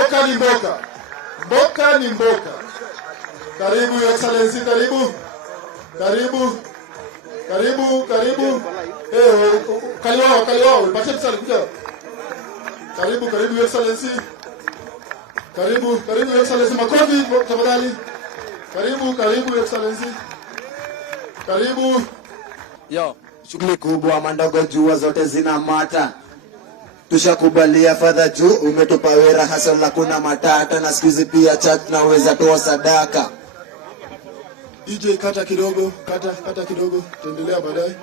Mboka ni mboka. Mboka ni mboka. Karibu Your Excellency, karibu. Karibu. Karibu, karibu. Kaliwao, pacha msali kuja. Karibu Your Excellency. Karibu Your Excellency, makofi tafadhali. Karibu Your Excellency. Karibu. Yo, shughuli kubwa mandogo jua zote zina mata. Tushakubalia fadha juu umetupa wera hasa la kuna matata na sikizi pia chat na uweza toa sadaka. DJ kata kidogo, kata kidogo, tuendelea baadaye.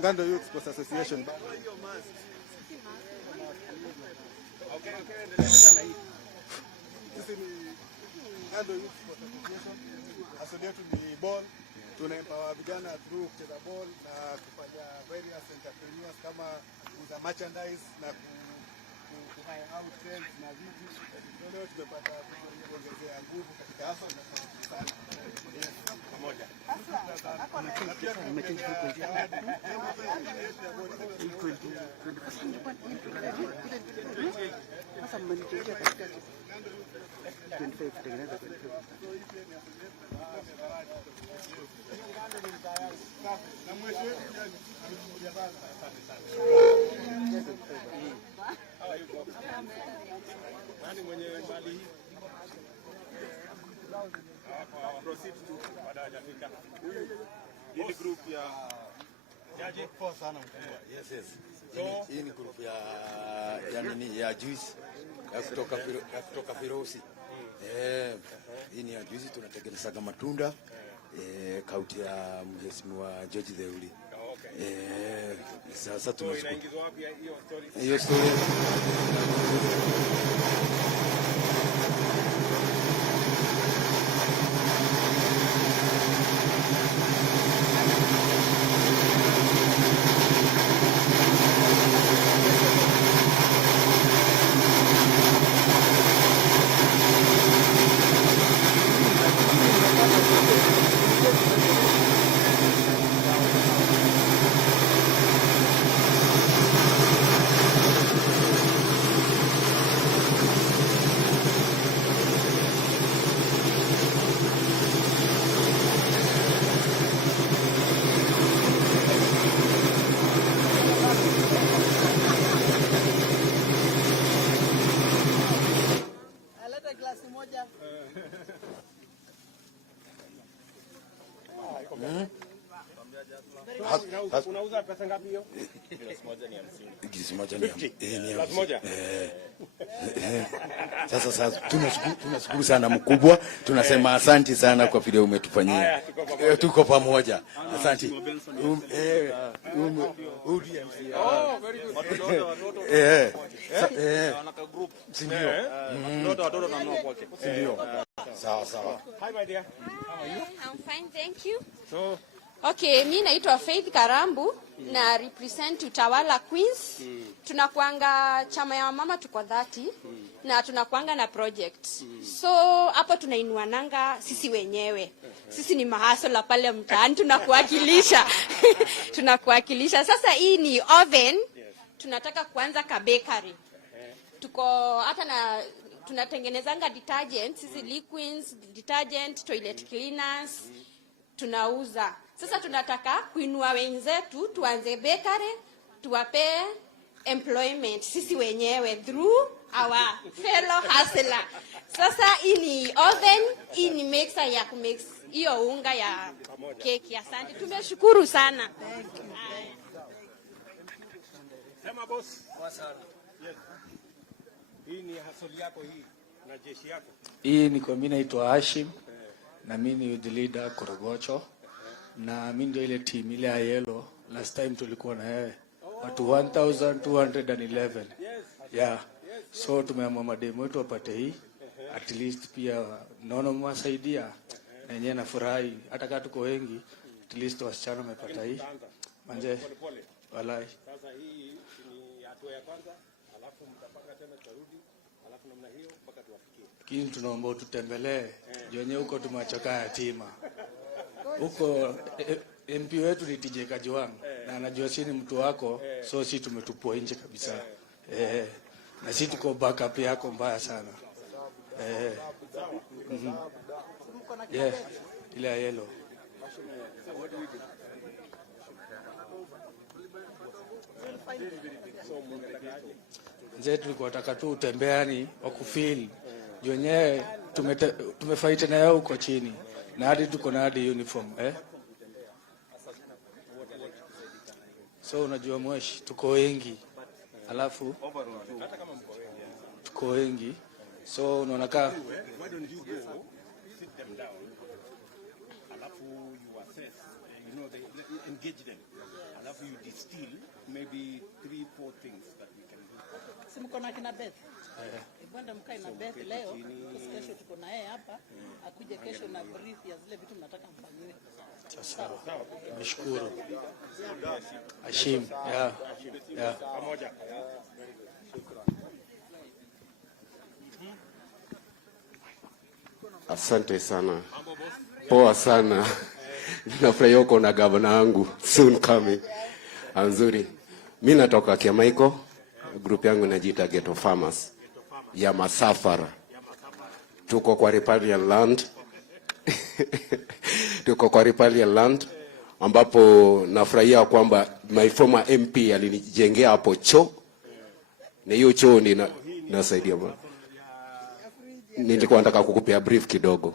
Ngando Youth Sports Association. Okay. Sisi ni Ngando Youth Sports Association. Asili yetu ni ball. Tunaempower vijana through kucheza ball na kufanya various entrepreneurs kama kuuza merchandise na ku hire out friends na vitu. Leo tumepata kuongezea nguvu katika hasa na sana. Pamoja. Nani mwenye mali hii? Proceed to baada ya Afrika. Hii group ya jaji kwa sana mkubwa. Yes. Hii ni group ya juice kutoka Firosi. Hii ni ya juice tunatengeneza kama matunda kauti ya mheshimiwa George Deuli. Sasa tunachukua inaingizwa wapi hiyo story? Hiyo story unauza pesa ngapi hiyo? Glasi moja ni 50. Sasa tunashukuru sana mkubwa. Tunasema asante sana kwa video umetufanyia. Tuko pamoja. Asante. Wanaka group. Ndio. Watoto na nao kwake. Ndio. Sawa. Hi my dear. How are you? I'm fine, thank you. So okay, mimi naitwa Faith Karambu na represent Utawala Queens. Tunakuanga chama ya mama tuko 30 na tunakuanga na project. So hapo tunainuananga sisi wenyewe. Sisi ni mahasola pale mtaani tunakuwakilisha. Tunakuwakilisha. Sasa hii ni oven. Tunataka kuanza ka bakery. Tuko hata na tunatengenezanga detergent, sisi liquids, detergent, toilet cleaners. Tunauza. Sasa tunataka kuinua wenzetu tuanze bakery, tuwape employment sisi wenyewe through our fellow hustler. Sasa hii ni oven, hii ni mixer ya kumix hiyo unga ya keki. Asante. Tumeshukuru sana. sema boss. Kwa sana. Yes. Hii ni hustle yako hii na jeshi yako. Hii ni kwa mimi naitwa Hashim na mimi ni the leader Korogocho. Na mimi ndio ile team ile ya yellow last time tulikuwa na yeye watu 1211. Yeah. So tumeamua mademo wetu wapate hii at least pia naona mwasaidia na yeye anafurahi hata kama tuko wengi at least wasichana wamepata hii manje walai. Sasa hii ni hatua ya kwanza alafu mtapanga tena tarudi alafu namna hiyo Lakini tunaomba tutembelee. Jonye huko tumechoka yatima. Huko MP wetu ni TJ Kajwang na anajua sisi ni mtu wako, so sisi tumetupwa nje kabisa. Na sisi tuko backup yako mbaya sana. Ile yellow. Zetu tulikuwa nataka tu utembeani wa kufeel. Jonye tumefight na yao huko chini. Na hadi tuko na hadi uniform, So unajua mweshi, tuko wengi. Alafu tuko wengi. So unaona ka why don't you go sit them down? Alafu you assess, they engage them. Alafu you distill maybe 3-4 things that we can do. Si mko na kina Beth? Bwana mkae na Beth leo, kesho tuko na yeye hapa, akuje kesho na brief ya zile vitu mnataka mfanyiwe. Sawa. Nashukuru. Hashim, Pamoja. Asante sana. Poa sana. Ninafurahia uko na gavana wangu soon coming. Nzuri. Mimi natoka Kiamaiko. Group yangu inajiita Ghetto Farmers ya Masafara. Tuko kwa Riparian Land. Tuko kwa Riparian Land ambapo nafurahia kwamba my former MP alinijengea hapo choo. Na hiyo choo ni nasaidia bwana. Nilikuwa nataka kukupea brief kidogo.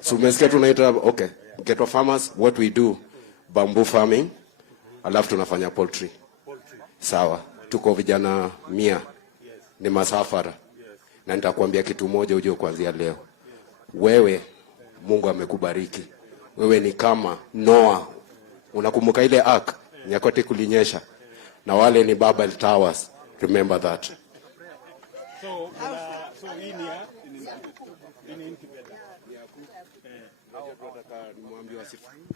So umesikia tunaita Ghetto Farmers, what we do bamboo farming, alafu tunafanya poultry. Sawa. Tuko vijana 100 ni Masafara. Na nitakwambia kitu moja uje kuanzia leo. Wewe Mungu amekubariki. Wewe ni kama Noah. Unakumbuka ile ark nyakati kulinyesha. Na wale ni Babel Towers. Remember that. So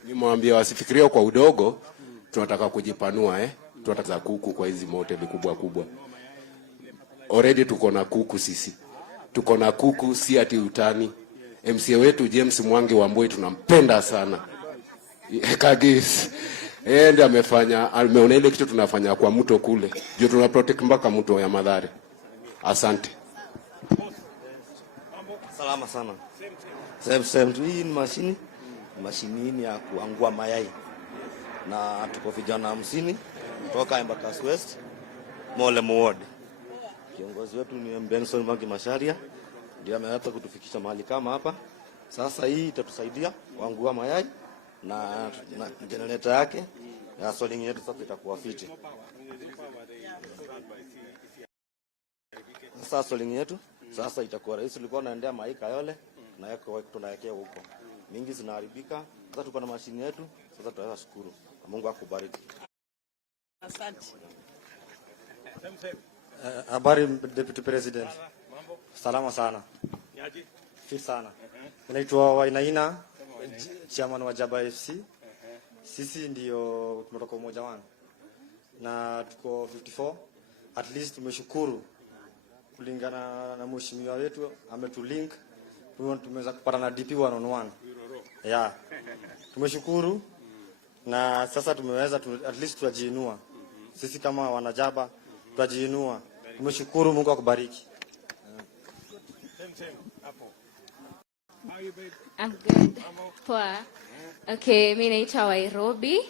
nimwambia wasifikirie kwa udogo, tunataka kujipanua tunataka kuku kwa hizi hoteli kubwa kubwa. Already tuko na kuku sisi. Tuko na kuku si ati utani. MCA wetu James Mwangi wa Mboi tunampenda sana. Kagis. Ndiye ameona ile kitu tunafanya kwa mto kule. Ndio tuna protect mpaka mto ya Madhare. Asante. Salama sana. Same. Hii ni mashini ya kuangua mayai. Na tuko vijana 50 kutoka Embakasi West, Mole Ward. Kiongozi wetu ni Benson Bangi Masharia. Ndio ameleta kutufikisha mahali kama hapa. Sasa hii itatusaidia kuangua mayai na generator yake ya soling yetu sasa itakuwa fiti. Sasa soling yetu sasa itakuwa rahisi. Ulikuwa unaendea maika yole na yako tunawekea huko. Mingi zinaharibika. Sasa tuko na mashini yetu. Sasa tunashukuru. Mungu akubariki. Asante. Habari Deputy President. Salama sana. Fit sana. Naitwa Wainaina, chairman wa Jaba FC. Sisi ndio tumetoka umoja wangu. Na tuko 54. At least tumeshukuru kulingana na mheshimiwa wetu ametulink. Tumeweza kupata na DP 1-on-1. Tumeshukuru na sasa tumeweza at least tujiinua. Sisi kama wanajaba tujiinua. Tumeshukuru, Mungu akubariki. I'm good. Poa. Okay, mimi naitwa Wairobi.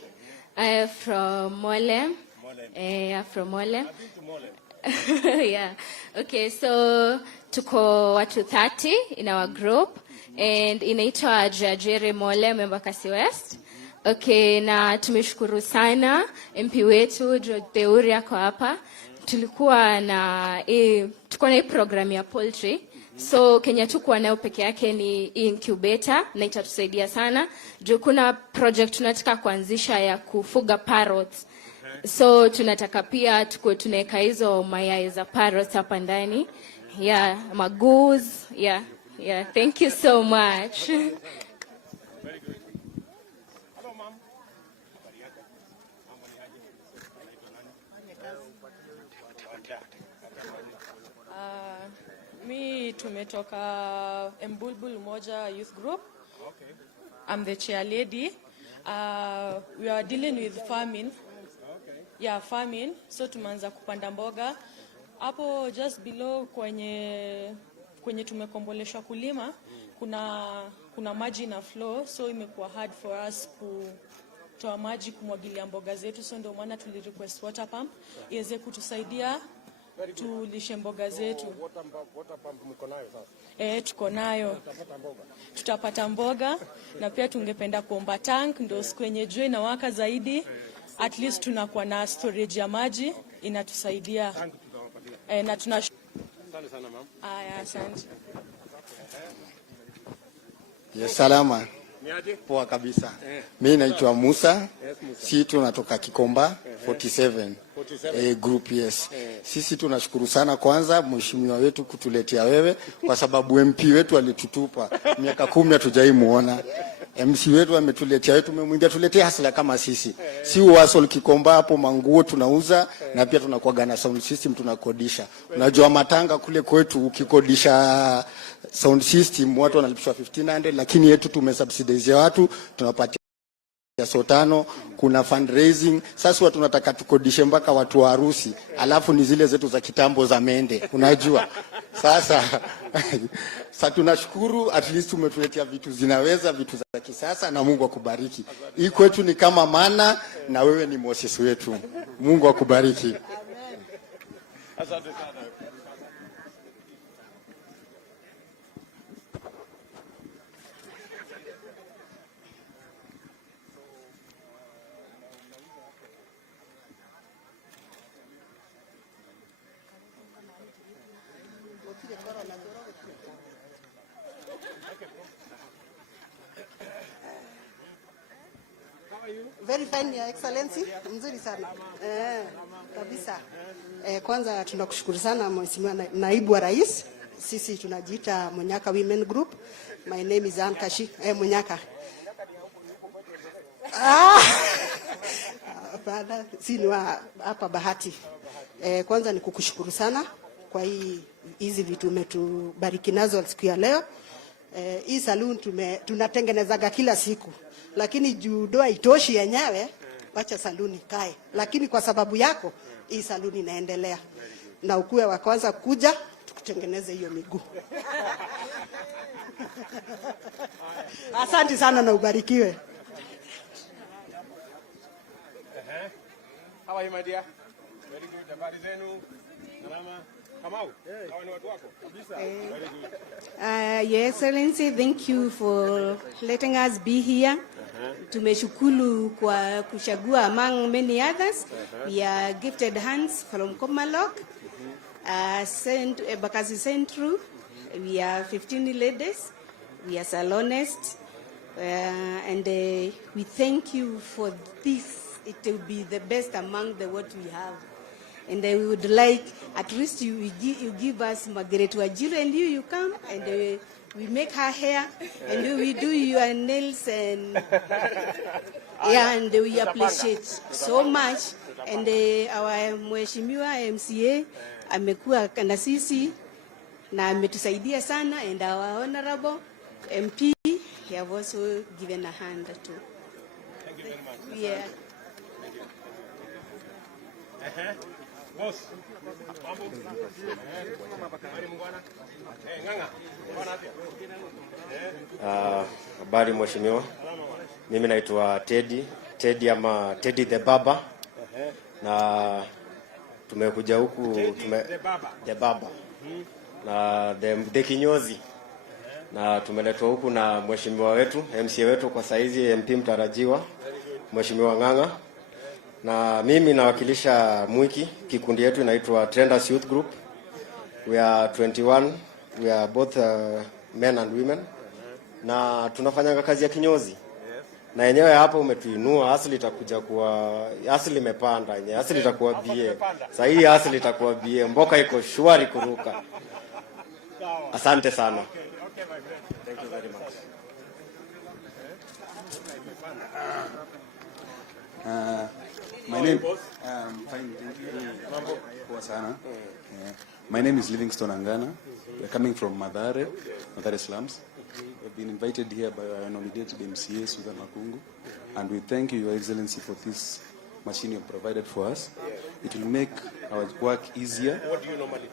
I am from Mole. From Mole. Yeah. Okay, so tuko watu 30 in our group and inaitwa Jajere Mole Embakasi West. Okay, na tumeshukuru sana MP wetu George Theuri ako hapa. Tulikuwa na hii program ya poultry. So Kenya tuko nayo peke yake ni incubator na itatusaidia sana. Juu kuna project tunataka kuanzisha ya kufuga parrots. So tunataka pia tunaweka hizo mayai za parrots hapa ndani. Magoose. Thank you so much. Mi Sisi tumetoka Mbulbul Moja Youth Group. Okay. I'm the chair lady. We are dealing with farming. Okay. Yeah, farming. So tumeanza kupanda mboga. Hapo just below kwenye tumekomboleshwa kulima, kuna maji na flow, so imekuwa hard for us kutoa maji kumwagilia mboga zetu, so ndio maana tulirequest water pump iweze kutusaidia tulishe mboga zetu. Water pump mko nayo sasa? Tuko nayo. Tutapata mboga na pia tungependa kuomba tank ndio kwenye jua inawaka zaidi, at least tunakuwa na storage ya maji inatusaidia. Na tunashukuru. Asante sana mama. Asante. Yes, salama. Poa kabisa. Mimi naitwa Musa. Sisi tunatoka Kikomba 47. Group yes. Sisi tunashukuru sana kwanza mheshimiwa wetu kutuletea wewe kwa sababu MP wetu alitutupa miaka 10 hatujaimuona. MC wetu ametuletea wetu, tumemwambia tuletea hasla kama sisi. Si uwasol Kikomba hapo manguo tunauza na pia tunakuwa na sound system tunakodisha. Unajua matanga kule kwetu ukikodisha sound system watu wanalipishwa 1500, lakini yetu tumesubsidize watu tunapatia $500. Kuna fundraising. Sasa watu tunataka tukodishe mpaka watu wa harusi. Alafu ni zile zetu za kitambo za mende. Unajua? Sasa tunashukuru at least umetuletea vitu zinaweza, vitu za kisasa, na Mungu akubariki. Hii kwetu ni kama mana na wewe ni Moses wetu. Mungu akubariki. Amen. Asante sana. Very fine, Your Excellency. Mzuri sana. Kabisa. Kwanza tunakushukuru sana Mheshimiwa Naibu wa Rais. Sisi tunajiita Munyaka Women Group. My name is Ann Kashi. Munyaka. Baada sisi hapa Bahati. Kwanza ni kukushukuru sana kwa hizi vitu umetubariki nazo siku ya leo. Hii saloon tunatengenezaga kila siku. Lakini judo haitoshi yenyewe, acha saluni kae. Lakini kwa sababu yako hii saluni inaendelea. Na ukue wa kwanza kuja tukutengeneze hiyo miguu. Asante sana na ubarikiwe. How are you, my dear? Very good. Habari zenu? Salama. Kamau. Hawa ni watu wako? Kabisa. Very good. Your Excellency, thank you for letting us be here. Tumeshukuru kwa kuchagua among many others. We are gifted hands from Komalok, Bakasi Central. We are 15 ladies. We are salonists. And we thank you for this. It will be the best among what we have. And we would like, at least you give us Margaret Wajiro, and you come and we make her hair and we do your nails and and we appreciate so much. And our Mheshimiwa MCA amekuwa na sisi na ametusaidia sana, and our honorable MP have also given a hand too. Thank you very much. Yeah. Boss. Mambo. Habari mungwana. Nganga. Bwana afya. Habari mheshimiwa. Mimi naitwa Teddy ama Teddy the Baba. Na tumekuja huku the Baba. Na the kinyozi. Na tumeletwa huku na mheshimiwa wetu, MCA wetu kwa saizi, MP mtarajiwa, Mheshimiwa Nganga. Na mimi nawakilisha Mwiki, kikundi yetu inaitwa Trenders Youth Group. We are 21, we are both men and women. Na tunafanya kazi ya kinyozi. Na yenyewe hapa umetuinua, asili itakuja kuwa, asili imepanda yenyewe, asili itakuwa bie. Sasa hii asili itakuwa bie, mboka iko shwari kuruka. Asante sana. Thank you very much. My name, fine, thank you. Poa sana. My name is Livingstone Angana. We're coming from Mathare slums. We've been invited here by our nominated MCA, Susan Makungu, and we thank you, Your Excellency, for this machine you have provided for us. It will make our work easier. What do you normally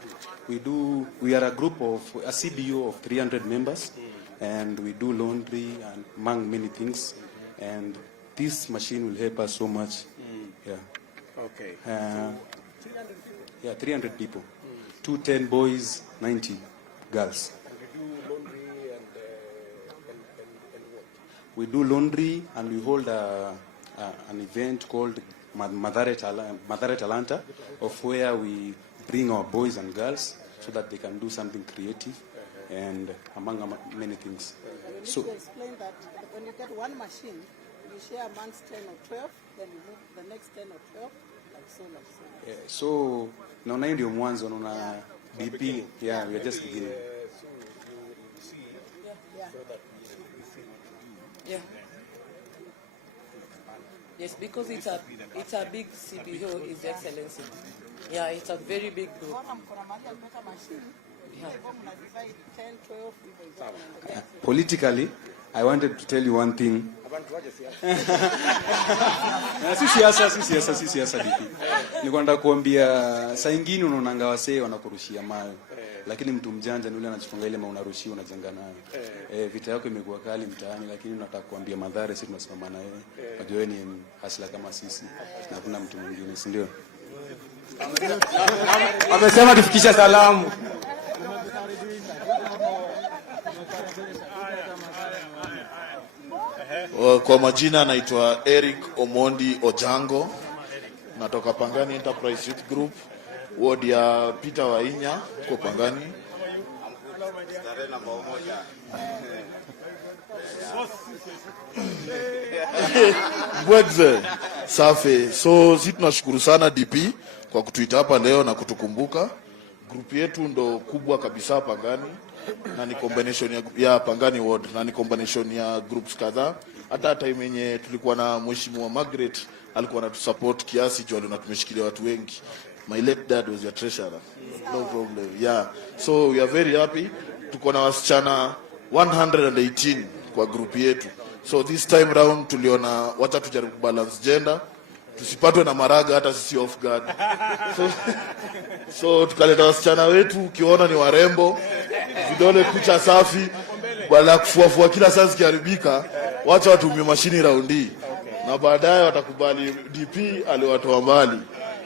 do? We are a CBO of 300 members, and we do laundry and among many things. And this machine will help us so much. Yeah. Okay. 300 people. 210 boys, 90 girls. We do laundry and we hold an event called Mathare Talanta, of where we bring our boys and girls so that they can do something creative and among many things. So you explain that when you get one machine, you share amongst 10 or 12, then you move the next 10 or 12, like so. So naona hiyo ndio mwanzo, naona DP. Yeah, we are just beginning. Yeah. Yes, because it's a big CBO, His Excellency. Yeah, it's a very big group. Yeah. Politically, I wanted to tell you one thing. Sisi DP. Nilikuwa nataka kuambia saa nyingine unaonanga wasee wanakurushia mawe. Lakini mtu mjanja ni yule anachifunga ile unarushia unajenga nayo. Vita yako imekuwa kali mtaani, lakini nataka kuambia Mathare sisi tunasimama na yeye. Unajua wewe ni hasla kama sisi na hakuna mtu mwingine, si ndio? Amesema tufikisha salamu. Kwa majina naitwa Eric Omondi Ojango, natoka Pangani Enterprise Youth Group, ward ya Peter Wainya kwa Pangani. Mbweze safi. So sisi tunashukuru sana DP kwa kutuita hapa leo na kutukumbuka. Group yetu ndo kubwa kabisa Pangani, na ni combination ya Pangani ward, na ni combination ya groups kadhaa. Hata time yenye tulikuwa na mheshimiwa Margaret alikuwa anatusupport kiasi juu na tumeshikilia watu wengi. My late dad was your treasurer. No problem. Yeah. So we are very happy. Tuko na wasichana 118 kwa group yetu. So this time round tuliona wacha tujaribu balance gender. Tusipatwe na maraga hata sisi off guard. So tukaleta wasichana wetu, ukiona ni warembo, vidole kucha safi, bala kufuafua kila saa zikiharibika, wacha watumie mashini raundi. Na baadaye watakubali DP aliwatoa mbali.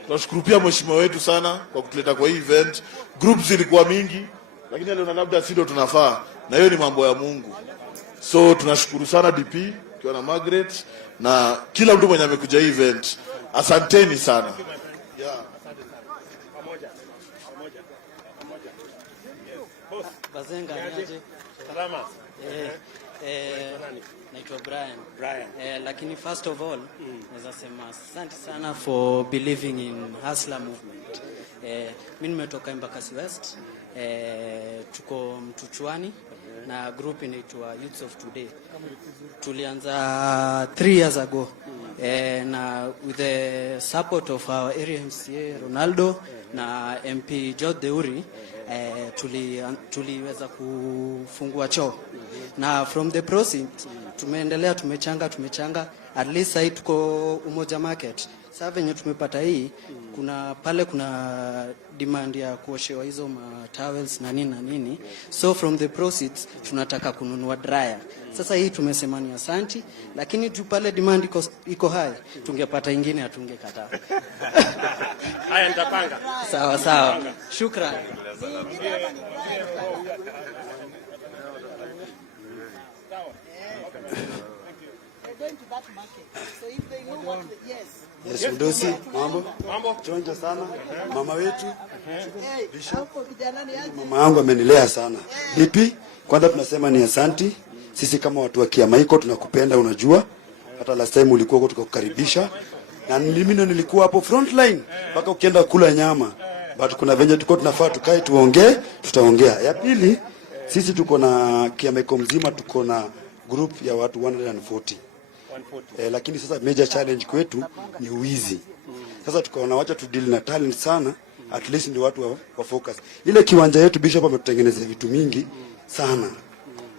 Tunashukuru pia mheshimiwa wetu sana kwa kutuleta kwa hii event. Groups zilikuwa mingi, lakini leo labda sisi ndo tunafaa, na hiyo ni mambo ya Mungu. So tunashukuru sana DP kwa na Margaret na kila mtu mwenye amekuja hii event. Asanteni sana. Yeah. Bazenga niaje? Salama. Naitwa Brian. Lakini first of all, naweza sema asante sana for believing in Hustler movement. Mimi nimetoka Embakasi West. Tuko Mtuchuani na group inaitwa Youths of Today. Tulianza 3 years ago. Na with the support of our area MCA Ronaldo na MP George Deuri, tuliweza kufungua choo. Na from the proceeds tumeendelea tumechanga at least sasa tuko Umoja Market. Sasa venye tumepata hii, kuna demand ya kuoshewa hizo towels na nini. So from the proceeds tunataka kununua dryer. Sasa hii tumesema ni asanti, lakini tu pale demand iko high, tungepata ingine hatungekataa. Haya nitapanga. Sawa. Shukrani. Yes, Mdosi, mambo? Chonjo sana. Mama wetu. Mama yangu amenilea sana. DP, kwanza tunasema ni asanti. Sisi kama watu wa Kiamaiko tunakupenda, unajua. Hata last time ulikuwa huko tukakukaribisha. Na mimi ndo nilikuwa hapo front line mpaka ukienda kula nyama. But kuna venye tuko tunafaa tukae tuongee, tutaongea. Ya pili, sisi tuko na Kiamaiko mzima, tuko na group ya watu 140. Lakini sasa major challenge kwetu ni uwizi. Sasa tukaona wacha tu deal na talent sana, at least ndio watu wa focus. Ile kiwanja yetu Bishop ametutengenezea vitu mingi sana,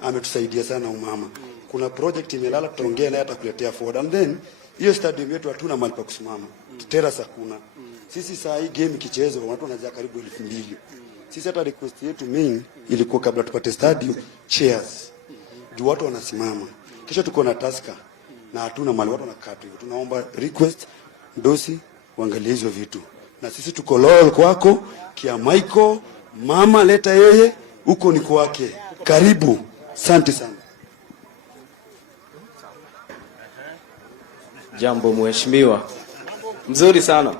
ametusaidia sana umama. Kuna project imelala, tutaongea naye atakuletea forward. And then hiyo stadium yetu hatuna mahali pa kusimama, terrace hakuna. Sisi saa hii game kichezo watu wanaanza karibu 2000. Sisi hata request yetu main ilikuwa kabla tupate stadium, chairs juu watu wanasimama. Kisha tuko na taska na hatuna mahali watu wanakaa tu. Tunaomba request ndosi uangalie hizo vitu. Na sisi tuko loyal kwako, kia Michael, mama leta yeye huko ni kwake. Karibu. Asante sana. Jambo mheshimiwa. Mzuri sana.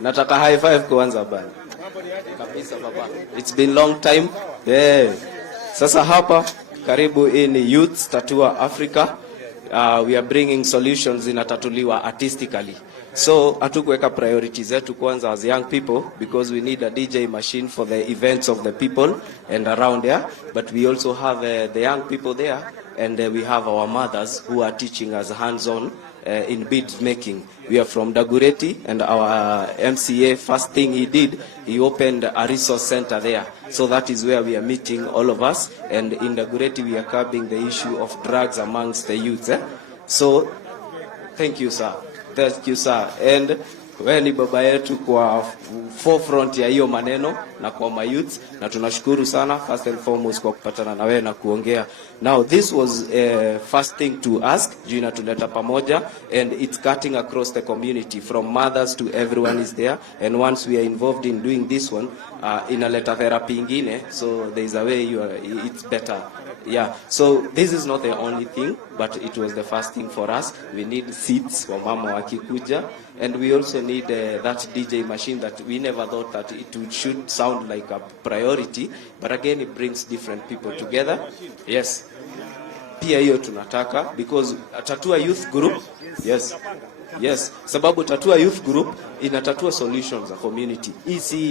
Nataka high five kwanza bana. Kabisa baba. It's been long time. Yeah. Sasa hapa karibu in Youth Tatua Africa. We are bringing solutions inatatuliwa artistically. So hatukuweka priorities zetu kwanza as young people because we need a DJ machine for the events of the people and around there, but we also have the young people there, and we have our mothers who are teaching us hands-on in bead making. We are from Dagureti, and our MCA, first thing he did, he opened a resource center there. So that is where we are meeting all of us, and in Dagureti we are curbing the issue of drugs amongst the youth. So thank you sir. Thank you sir. And wewe ni baba yetu kwa forefront ya hiyo maneno na kwa my youth, na tunashukuru sana first and foremost kwa kupatana na wewe na kuongea. Now this was first thing to ask, jina tuleta pamoja, and it's cutting across the community from mothers to everyone is there, and once we are involved in doing this one inaleta therapy ingine, so there is a way it's better. Yeah, so this is not the only thing, but it was the first thing for us. We need seats for mama wakikuja, and we also need that DJ machine that we never thought that it should sound like a priority, but again it brings different people together. Yes, pia hiyo tunataka because Tatua Youth Group, yes, sababu Tatua Youth Group inatatua solutions za community.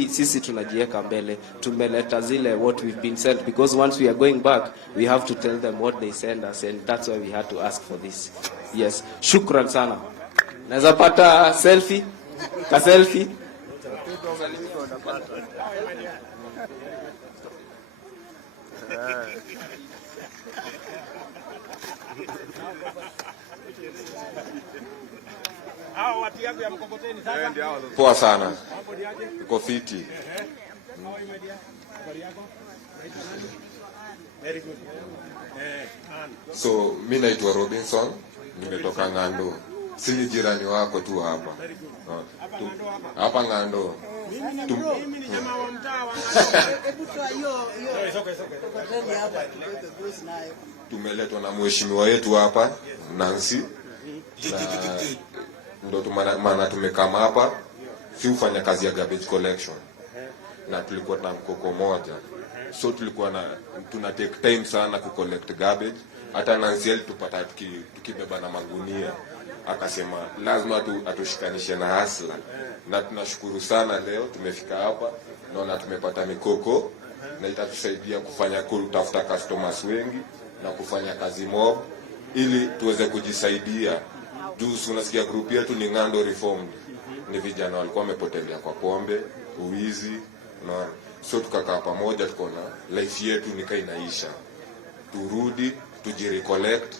Sisi tunajiweka mbele, tumeleta zile what we've been sent, because once we are going back we have to tell them what they send us, and that's why we had to ask for this. Yes, shukran sana. Naweza pata selfie? Ka selfie? Poa sana. Uko fiti. So, mimi naitwa Robinson, nimetoka Ngando. Si jirani wako tu hapa. Hapa Ngando. Mimi ni jamaa wa mtaa wa Tumeletwa na mheshimiwa wetu hapa, Nancy. Ndo maana tumekama hapa, si ufanya kazi ya garbage collection. Na tulikuwa na mkoko moja. So tulikuwa tuna take time sana ku collect garbage. Hata Nancy tupata tukibeba na magunia. Akasema lazima atushikanishe na hasla. Na tunashukuru sana leo tumefika hapa. Naona tumepata mikoko na itatusaidia kutafuta customers wengi na kufanya kazi mob ili tuweze kujisaidia. Juu unasikia group yetu ni Ngando Reformed. Ni vijana walikuwa wamepotelea kwa pombe, uwizi, na so tukakaa pamoja, tukaona life yetu inaisha. Turudi, tujirecollect,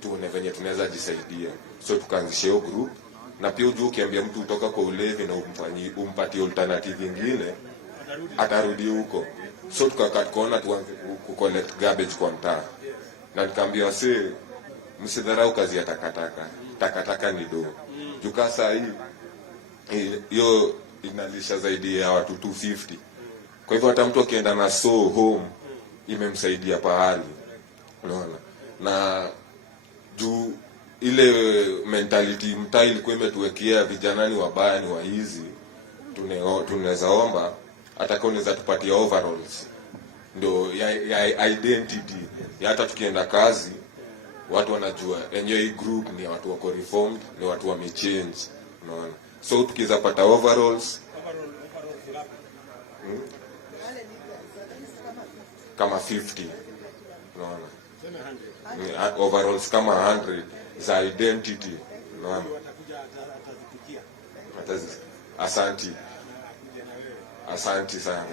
tuone venye tunaweza jisaidia. So tukaanzisha hiyo group, na pia ujue ukiambia mtu utoka kwa ulevi na umpatie alternative nyingine, atarudi huko. So tukakaa tukaona tuanze ku-collect garbage kwa mtaa. Na nikamwambia msidharau kazi ya takataka. Takataka ni do. Juka saa hiyo inalisha zaidi ya watu 250. Kwa hivyo hata mtu akienda na home imemsaidia pahali. Unaona? Na juu ile mentality mtaa ilikuwa imetuwekea vijanani wabaya ni waizi, tunaweza omba hata kama unaweza tupatia overalls ndio ya identity ya hata tukienda kazi watu wanajua enjoy group ni watu wako reformed, ni watu wamechange. Unaona? So tukiweza pata overalls kama 50, unaona, overalls kama 100 za identity, unaona. Asanti. Asanti sana.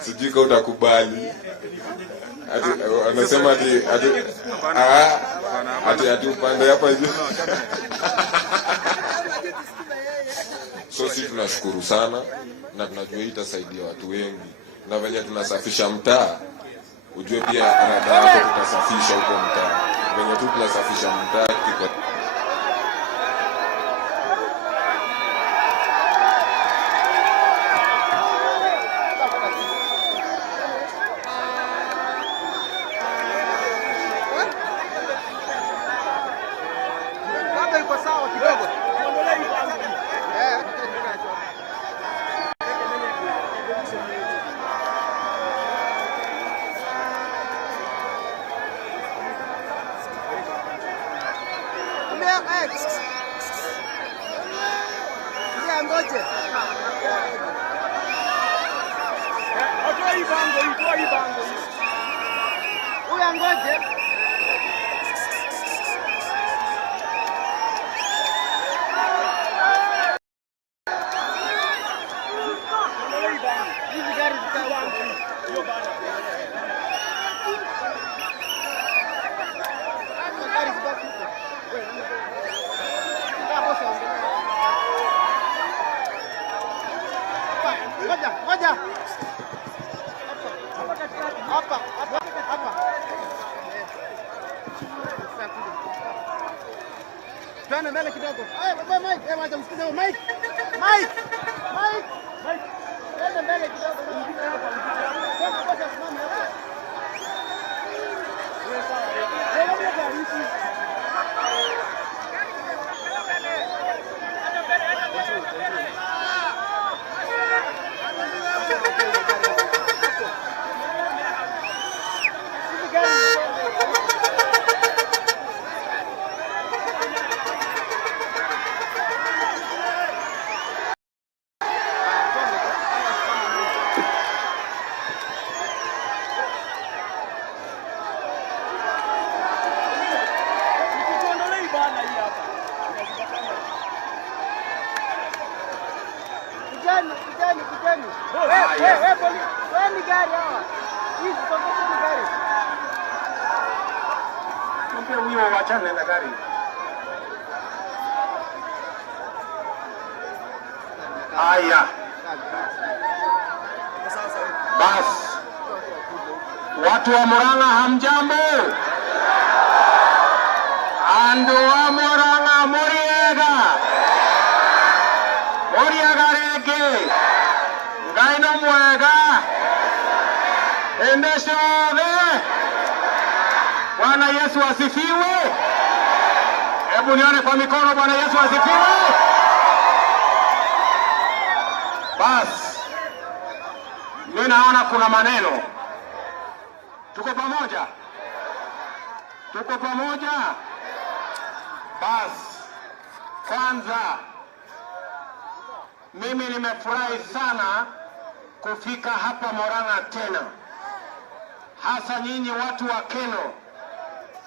Sijui kama utakubali. Anasema ati upande hapa hivi. So sisi tunashukuru sana na tunajua hii itasaidia watu wengi. Na venye tunasafisha mtaa, ujue pia rada yako tutasafisha huko mtaa. Venye tu tunasafisha mtaa kiko mbele kidogo. Wacha msikize Mike. Nenda mbele kidogo. Sasa ngoja simame hapa. Haya, basi watu wa Murang'a hamjambo? Andu wa Murang'a muriega rege ngaino mwega endeshove. Bwana Yesu asifiwe. Hebu nione kwa mikono. Bwana Yesu asifiwe. Basi mimi naona kuna maneno. Tuko pamoja? Basi kwanza mimi nimefurahi sana kufika hapa Murang'a tena, hasa nyinyi watu wa Keno.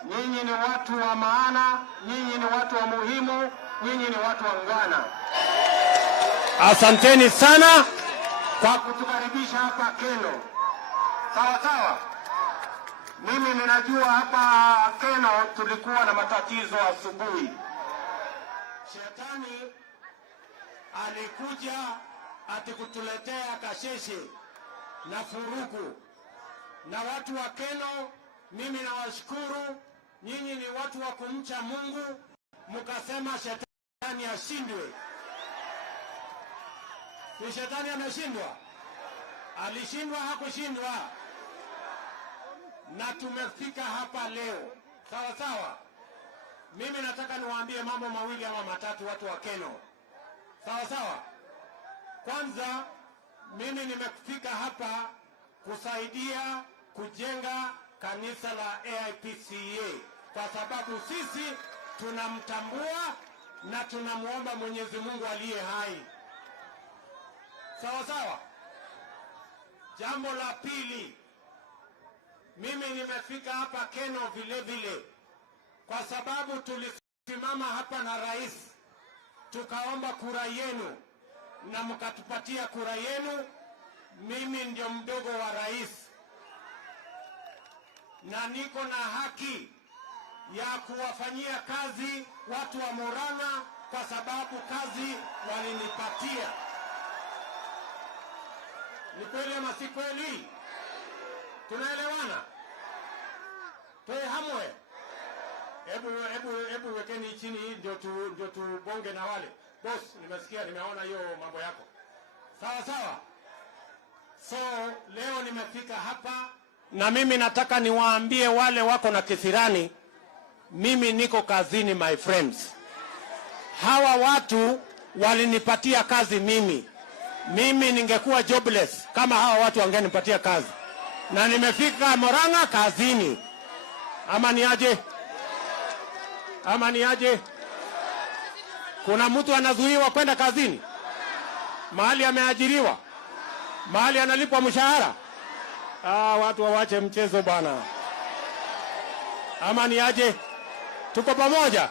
Nyinyi ni watu wa maana, nyinyi ni watu wa muhimu, nyinyi ni watu wa ngwana. Asanteni sana kwa kutukaribisha hapa Keno. Sawa. Mimi ninajua hapa Keno tulikuwa na matatizo asubuhi. Shetani alikuja ati kutuletea kasheshe na furugu. Na watu wa Keno, mimi nawashukuru, nyinyi ni watu wa kumcha Mungu, mkasema shetani ashindwe. Ni shetani ameshindwa? Alishindwa hakushindwa? Na tumefika hapa leo. Sawa. Mimi nataka niwaambie mambo mawili ama matatu watu wa Keno. Sawa. Kwanza, mimi nimefika hapa kusaidia kujenga kanisa la AIPCA kwa sababu sisi tunamtambua na tunamuomba Mwenyezi Mungu aliye hai. Sawa. Jambo la pili, mimi nimefika hapa Keno vile kwa sababu Simama hapa na rais, tukaomba kura yenu na mkatupatia kura yenu. Mimi ndio mdogo wa rais na niko na haki ya kuwafanyia kazi watu wa Murang'a kwa sababu kazi walinipatia. Ni kweli ama si kweli? Tunaelewana? Toe hamwe. Hebu wekeni chini ndio tubonge na wale. Boss, nimesikia, nimeona hiyo mambo yako. Sawa sawa. So leo nimefika hapa na mimi nataka niwaambie wale wako na kisirani, mimi niko kazini my friends. Hawa watu walinipatia kazi mimi ningekuwa jobless kama hawa watu wangenipatia kazi. Na nimefika Murang'a kazini. Ama ni aje? Kuna mtu anazuiwa kwenda kazini? Mahali ameajiriwa? Mahali analipwa mshahara? Watu wawache mchezo bwana. Ama ni aje? Tuko pamoja?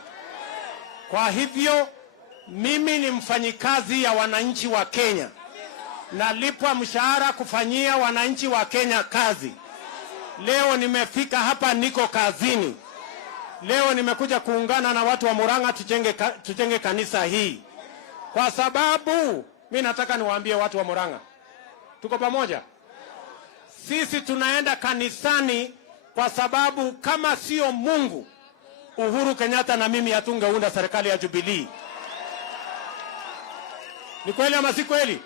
Kwa hivyo mimi ni mfanyikazi ya wananchi wa Kenya. Nalipwa mshahara kufanyia wananchi wa Kenya kazi. Leo nimefika hapa, niko kazini. Leo nimekuja kuungana na watu wa Murang'a tujenge kanisa hii. Kwa sababu mimi nataka niwaambie watu wa Murang'a, tuko pamoja. Sisi tunaenda kanisani kwa sababu kama sio Mungu, Uhuru Kenyatta na mimi hatungeunda serikali ya Jubilee. Ni kweli ama si kweli?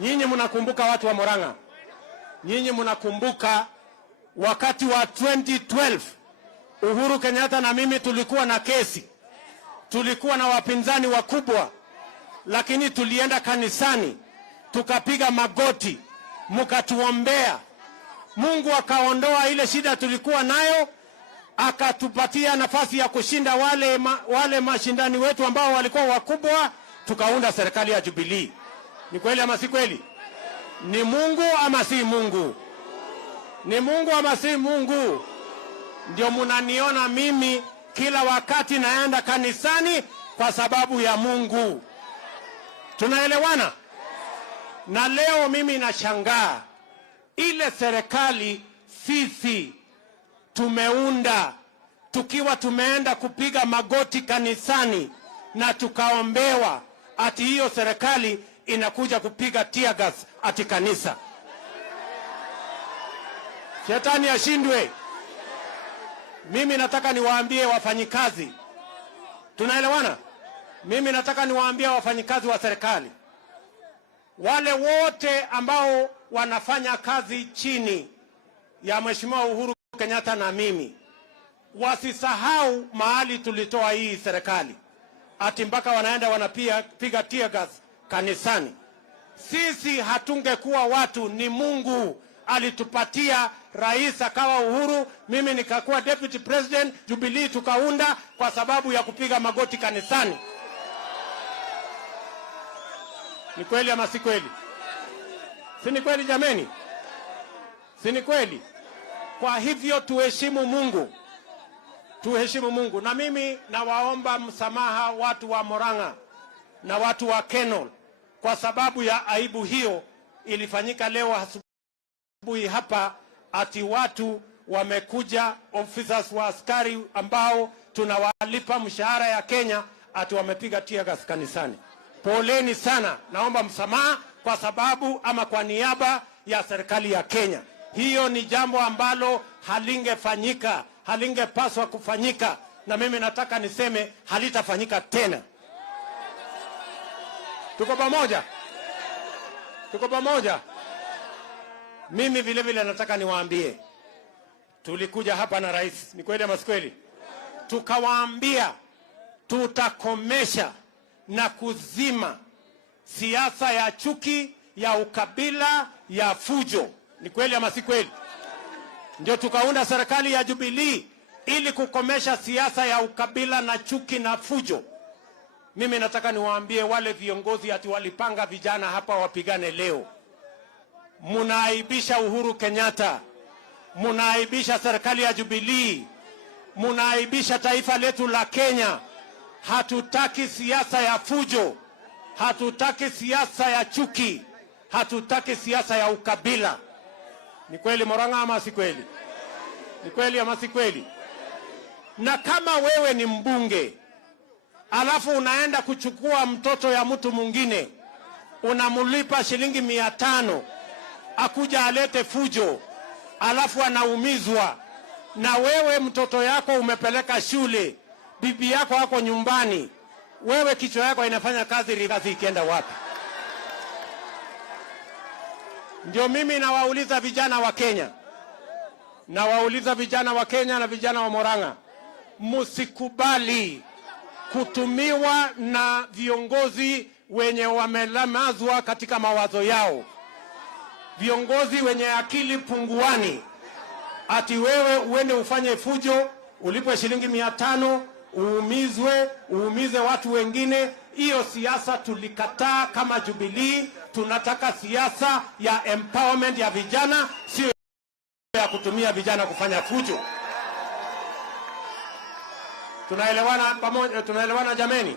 Nyinyi mnakumbuka watu wa Murang'a. Nyinyi mnakumbuka wakati wa 2012 Uhuru Kenyatta na mimi tulikuwa na kesi. Tulikuwa na wapinzani wakubwa. Lakini tulienda kanisani, tukapiga magoti, mkatuombea. Mungu akaondoa ile shida tulikuwa nayo, akatupatia nafasi ya kushinda wale mashindani wetu ambao walikuwa wakubwa, tukaunda serikali ya Jubilee. Ni kweli ama si kweli? Ni Mungu ama si Mungu? Ni Mungu ama si Mungu? Ndio mnaniona mimi kila wakati naenda kanisani kwa sababu ya Mungu. Tunaelewana? Na leo mimi nashangaa ile serikali sisi tumeunda tukiwa tumeenda kupiga magoti kanisani na tukaombewa, ati hiyo serikali inakuja kupiga tear gas ati kanisa. Shetani ashindwe. Mimi nataka niwaambie wafanyikazi. Tunaelewana? Mimi nataka niwaambie wafanyikazi wa serikali, wale wote ambao wanafanya kazi chini ya Mheshimiwa Uhuru Kenyatta na mimi, wasisahau mahali tulitoa hii serikali. Ati mpaka wanaenda wanapiga tear gas kanisani. Sisi hatungekuwa watu, ni Mungu alitupatia rais akawa Uhuru, mimi nikakuwa deputy president, Jubilee tukaunda kwa sababu ya kupiga magoti kanisani. Ni kweli ama si kweli? Si ni kweli jameni? Si ni kweli? Kwa hivyo tuheshimu Mungu. Tuheshimu Mungu. Na mimi nawaomba msamaha watu wa Murang'a na watu wa Kenol kwa sababu ya aibu hiyo ilifanyika leo asubuhi hapa, ati watu wamekuja, officers wa askari ambao tunawalipa mshahara ya Kenya, ati wamepiga tear gas kanisani. Poleni sana, naomba msamaha kwa sababu ama kwa niaba ya serikali ya Kenya. Hiyo ni jambo ambalo halingefanyika, halingepaswa kufanyika, na mimi nataka niseme halitafanyika tena. Tuko pamoja? Tuko pamoja? Mimi vile vile nataka niwaambie, tulikuja hapa na rais, ni kweli ama si kweli? Tukawaambia tutakomesha na kuzima siasa ya chuki, ya ukabila, ya fujo. Ni kweli ama si kweli? Ndio tukaunda serikali ya Jubilee ili kukomesha siasa ya ukabila na chuki na fujo. Mimi nataka niwaambie wale viongozi ati walipanga vijana hapa wapigane leo. Munaaibisha Uhuru Kenyatta. Munaaibisha serikali ya Jubilee. Munaaibisha taifa letu la Kenya. Hatutaki siasa ya fujo. Hatutaki siasa ya chuki. Hatutaki siasa ya ukabila. Ni kweli Murang'a ama si kweli? Ni kweli ama si kweli? Na kama wewe ni mbunge, alafu unaenda kuchukua mtoto ya mtu mwingine, unamulipa shilingi 500, akuja alete fujo, alafu anaumizwa, na wewe mtoto yako umepeleka shule, bibi yako wako nyumbani, wewe kichwa yako inafanya kazi ikienda wapi? Ndio mimi nawauliza vijana wa Kenya. Nawauliza vijana wa Kenya na vijana wa Murang'a, musikubali kutumiwa na viongozi wenye wamelamazwa katika mawazo yao, viongozi wenye akili punguani, ati wewe uende ufanye fujo, ulipwe shilingi 500, uumize watu wengine. Hiyo siasa tulikataa kama Jubilee. Tunataka siasa ya empowerment ya vijana, sio ya kutumia vijana kufanya fujo. Tunaelewana pamoja? Tunaelewana jameni?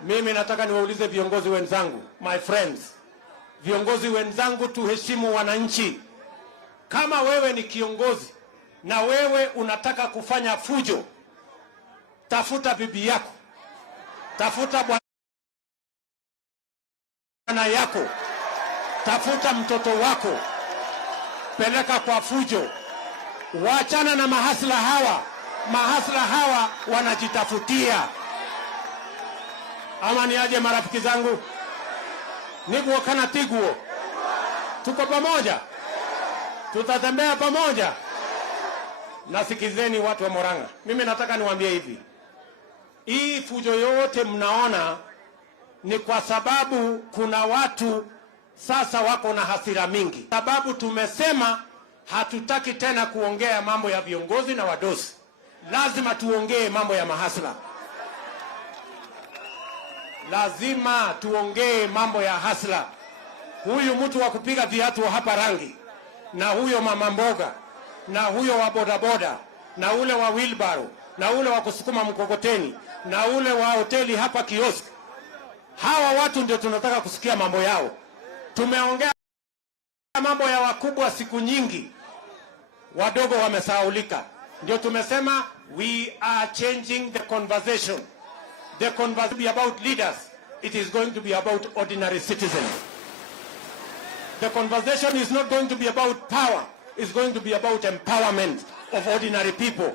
Mimi nataka niwaulize viongozi wenzangu, my friends, viongozi wenzangu, tuheshimu wananchi. Kama wewe ni kiongozi na wewe unataka kufanya fujo, tafuta bibi yako, tafuta bwana yako, tafuta mtoto wako, peleka kwa fujo. Waachana na mahasla hawa. Mahasla hawa wanajitafutia. Ama ni aje marafiki zangu? Niguo kana tiguo. Tuko pamoja? Tutatembea pamoja? Nasikizeni watu wa Murang'a. Mimi nataka niwaambie hivi. Hii fujo yote mnaona ni kwa sababu kuna watu sasa wako na hasira mingi. Sababu tumesema hatutaki tena kuongea mambo ya viongozi na wadosi. Lazima tuongee mambo ya mahasla. Lazima tuongee mambo ya hasla. Huyu mtu wa kupiga viatu hapa rangi, na huyo mama mboga, na huyo wa bodaboda, na ule wa wheelbarrow, na ule wa kusukuma mkokoteni, na ule wa hoteli hapa kiosk. Hawa watu ndio tunataka kusikia mambo yao. Tumeongea mambo ya wakubwa siku nyingi, wadogo wamesahaulika. Ndio tumesema we are changing the conversation. The conversation will be about leaders. It is going to be about ordinary citizens. The conversation is not going to be about power. It's going to be about empowerment of ordinary people.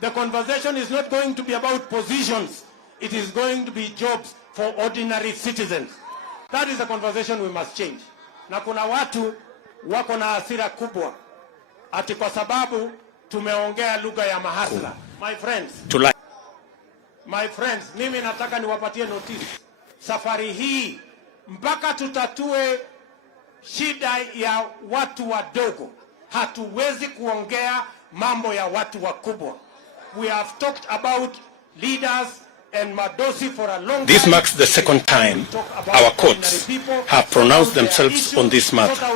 The conversation is not going to be about positions. It is going to be jobs for ordinary citizens. That is the conversation we must change. Na kuna watu wako na hasira kubwa ati kwa sababu tumeongea lugha ya mahasla. My friends, mimi nataka niwapatie notice. Safari hii mpaka tutatue shida ya watu wadogo, hatuwezi kuongea mambo ya watu wakubwa. We have talked about leaders and madosi for a long time. This marks the second time our courts have pronounced themselves on this matter.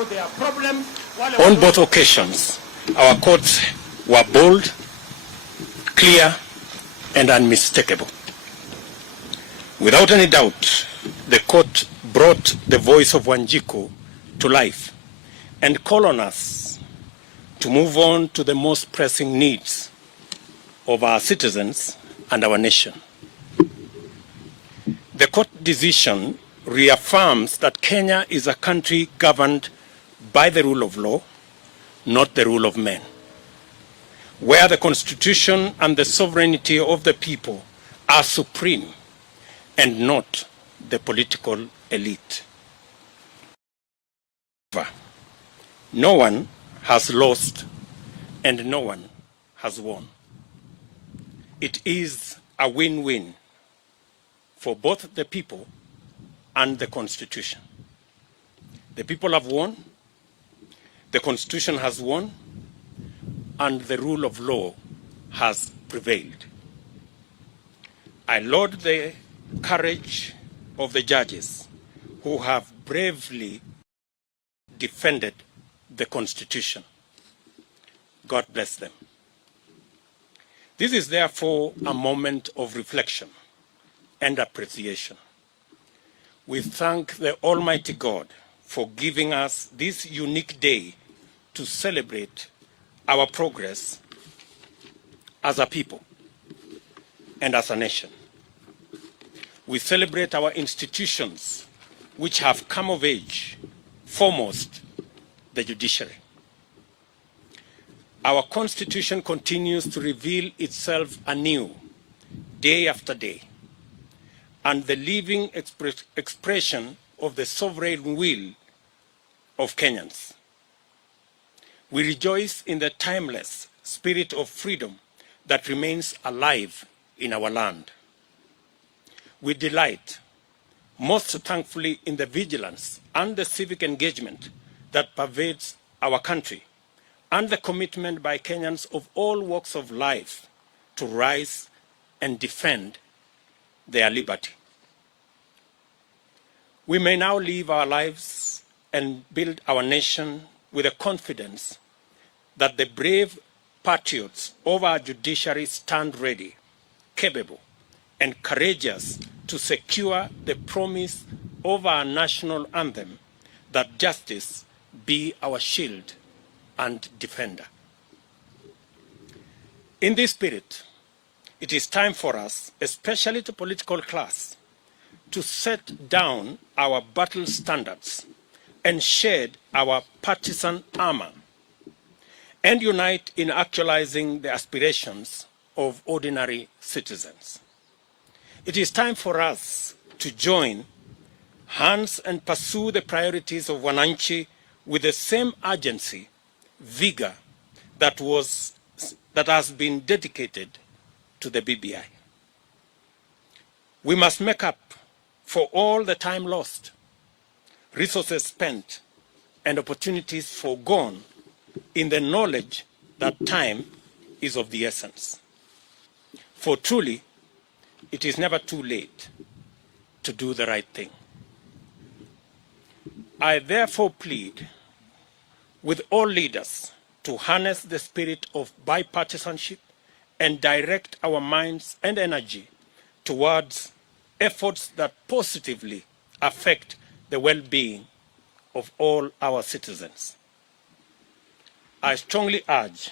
On both occasions, our courts were bold, clear, and unmistakable. Without any doubt, the court brought the voice of Wanjiku to life and called on us to move on to the most pressing needs of our citizens and our nation. The court decision reaffirms that Kenya is a country governed by the rule of law, not the rule of men, where the constitution and the sovereignty of the people are supreme and not the political elite. No one has lost and no one has won. It is a win-win for both the people and the Constitution. The people have won, the Constitution has won, and the rule of law has prevailed. I laud the courage of the judges who have bravely defended the Constitution. God bless them. This is therefore a moment of reflection and appreciation. We thank the Almighty God for giving us this unique day to celebrate our progress as a people and as a nation. We celebrate our institutions which have come of age, foremost the judiciary. Our Constitution continues to reveal itself anew, day after day, and the living expression of the sovereign will of Kenyans. We rejoice in the timeless spirit of freedom that remains alive in our land. We delight, most thankfully, in the vigilance and the civic engagement that pervades our country, and the commitment by Kenyans of all walks of life to rise and defend their liberty. We may now live our lives and build our nation with the confidence that the brave patriots of our judiciary stand ready, capable, and courageous to secure the promise of our national anthem that justice be our shield and defender. In this spirit, it is time for us, especially the political class, to set down our battle standards and shed our partisan armor and unite in actualizing the aspirations of ordinary citizens. It is time for us to join hands and pursue the priorities of wananchi with the same urgency, vigor that has been dedicated to the BBI. We must make up for all the time lost, resources spent, and opportunities forgone in the knowledge that time is of the essence. For truly, it is never too late to do the right thing. I therefore plead with all leaders to harness the spirit of bipartisanship and direct our minds and energy towards efforts that positively affect the well-being of all our citizens. I strongly urge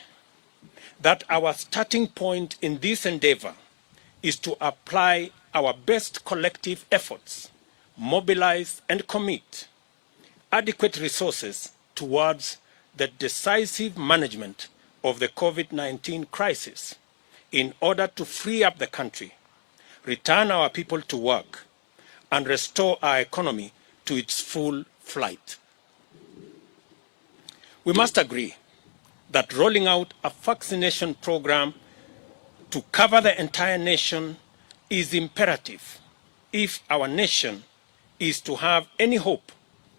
that our starting point in this endeavor is to apply our best collective efforts, mobilize and commit adequate resources towards the decisive management of the COVID-19 crisis in order to free up the country, return our people to work, and restore our economy to its full flight. We must agree that rolling out a vaccination program to cover the entire nation is imperative if our nation is to have any hope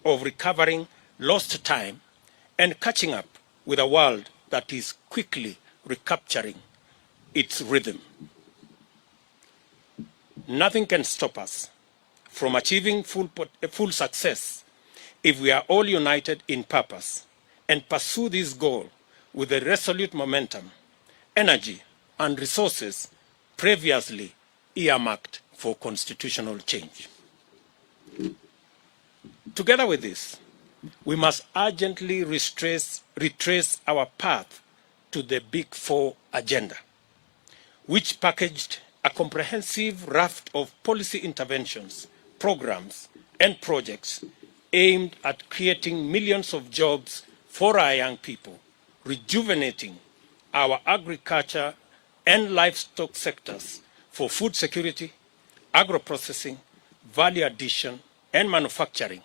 of recovering lost time and catching up with a world that is quickly recapturing its rhythm. Nothing can stop us from achieving full success if we are all united in purpose and pursue this goal with a resolute momentum, energy, and resources previously earmarked for constitutional change. Together with this, we must urgently retrace our path to the Big Four agenda, which packaged a comprehensive raft of policy interventions, programs, and projects aimed at creating millions of jobs for our young people, rejuvenating our agriculture and livestock sectors for food security, agro-processing, value addition, and manufacturing,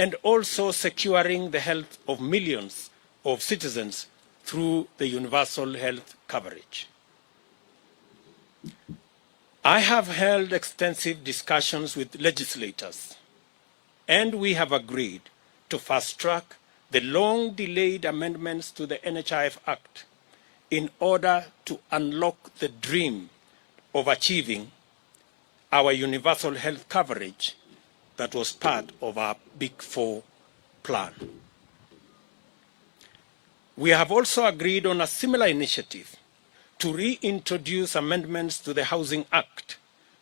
and also securing the health of millions of citizens through the universal health coverage. I have held extensive discussions with legislators, and we have agreed to fast-track the long-delayed amendments to the NHIF Act in order to unlock the dream of achieving our universal health coverage that was part of our Big Four plan. We have also agreed on a similar initiative to reintroduce amendments to the Housing Act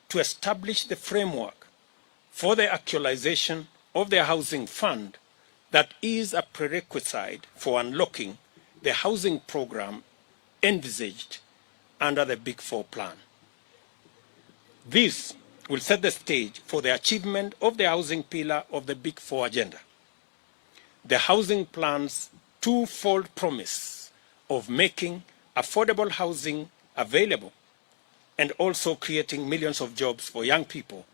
to establish the framework for the actualization of the housing fund that is a prerequisite for unlocking the housing program envisaged under the Big Four plan. This will set the stage for the achievement of the housing pillar of the Big Four agenda. The housing plan's twofold promise of making affordable housing available and also creating millions of jobs for young people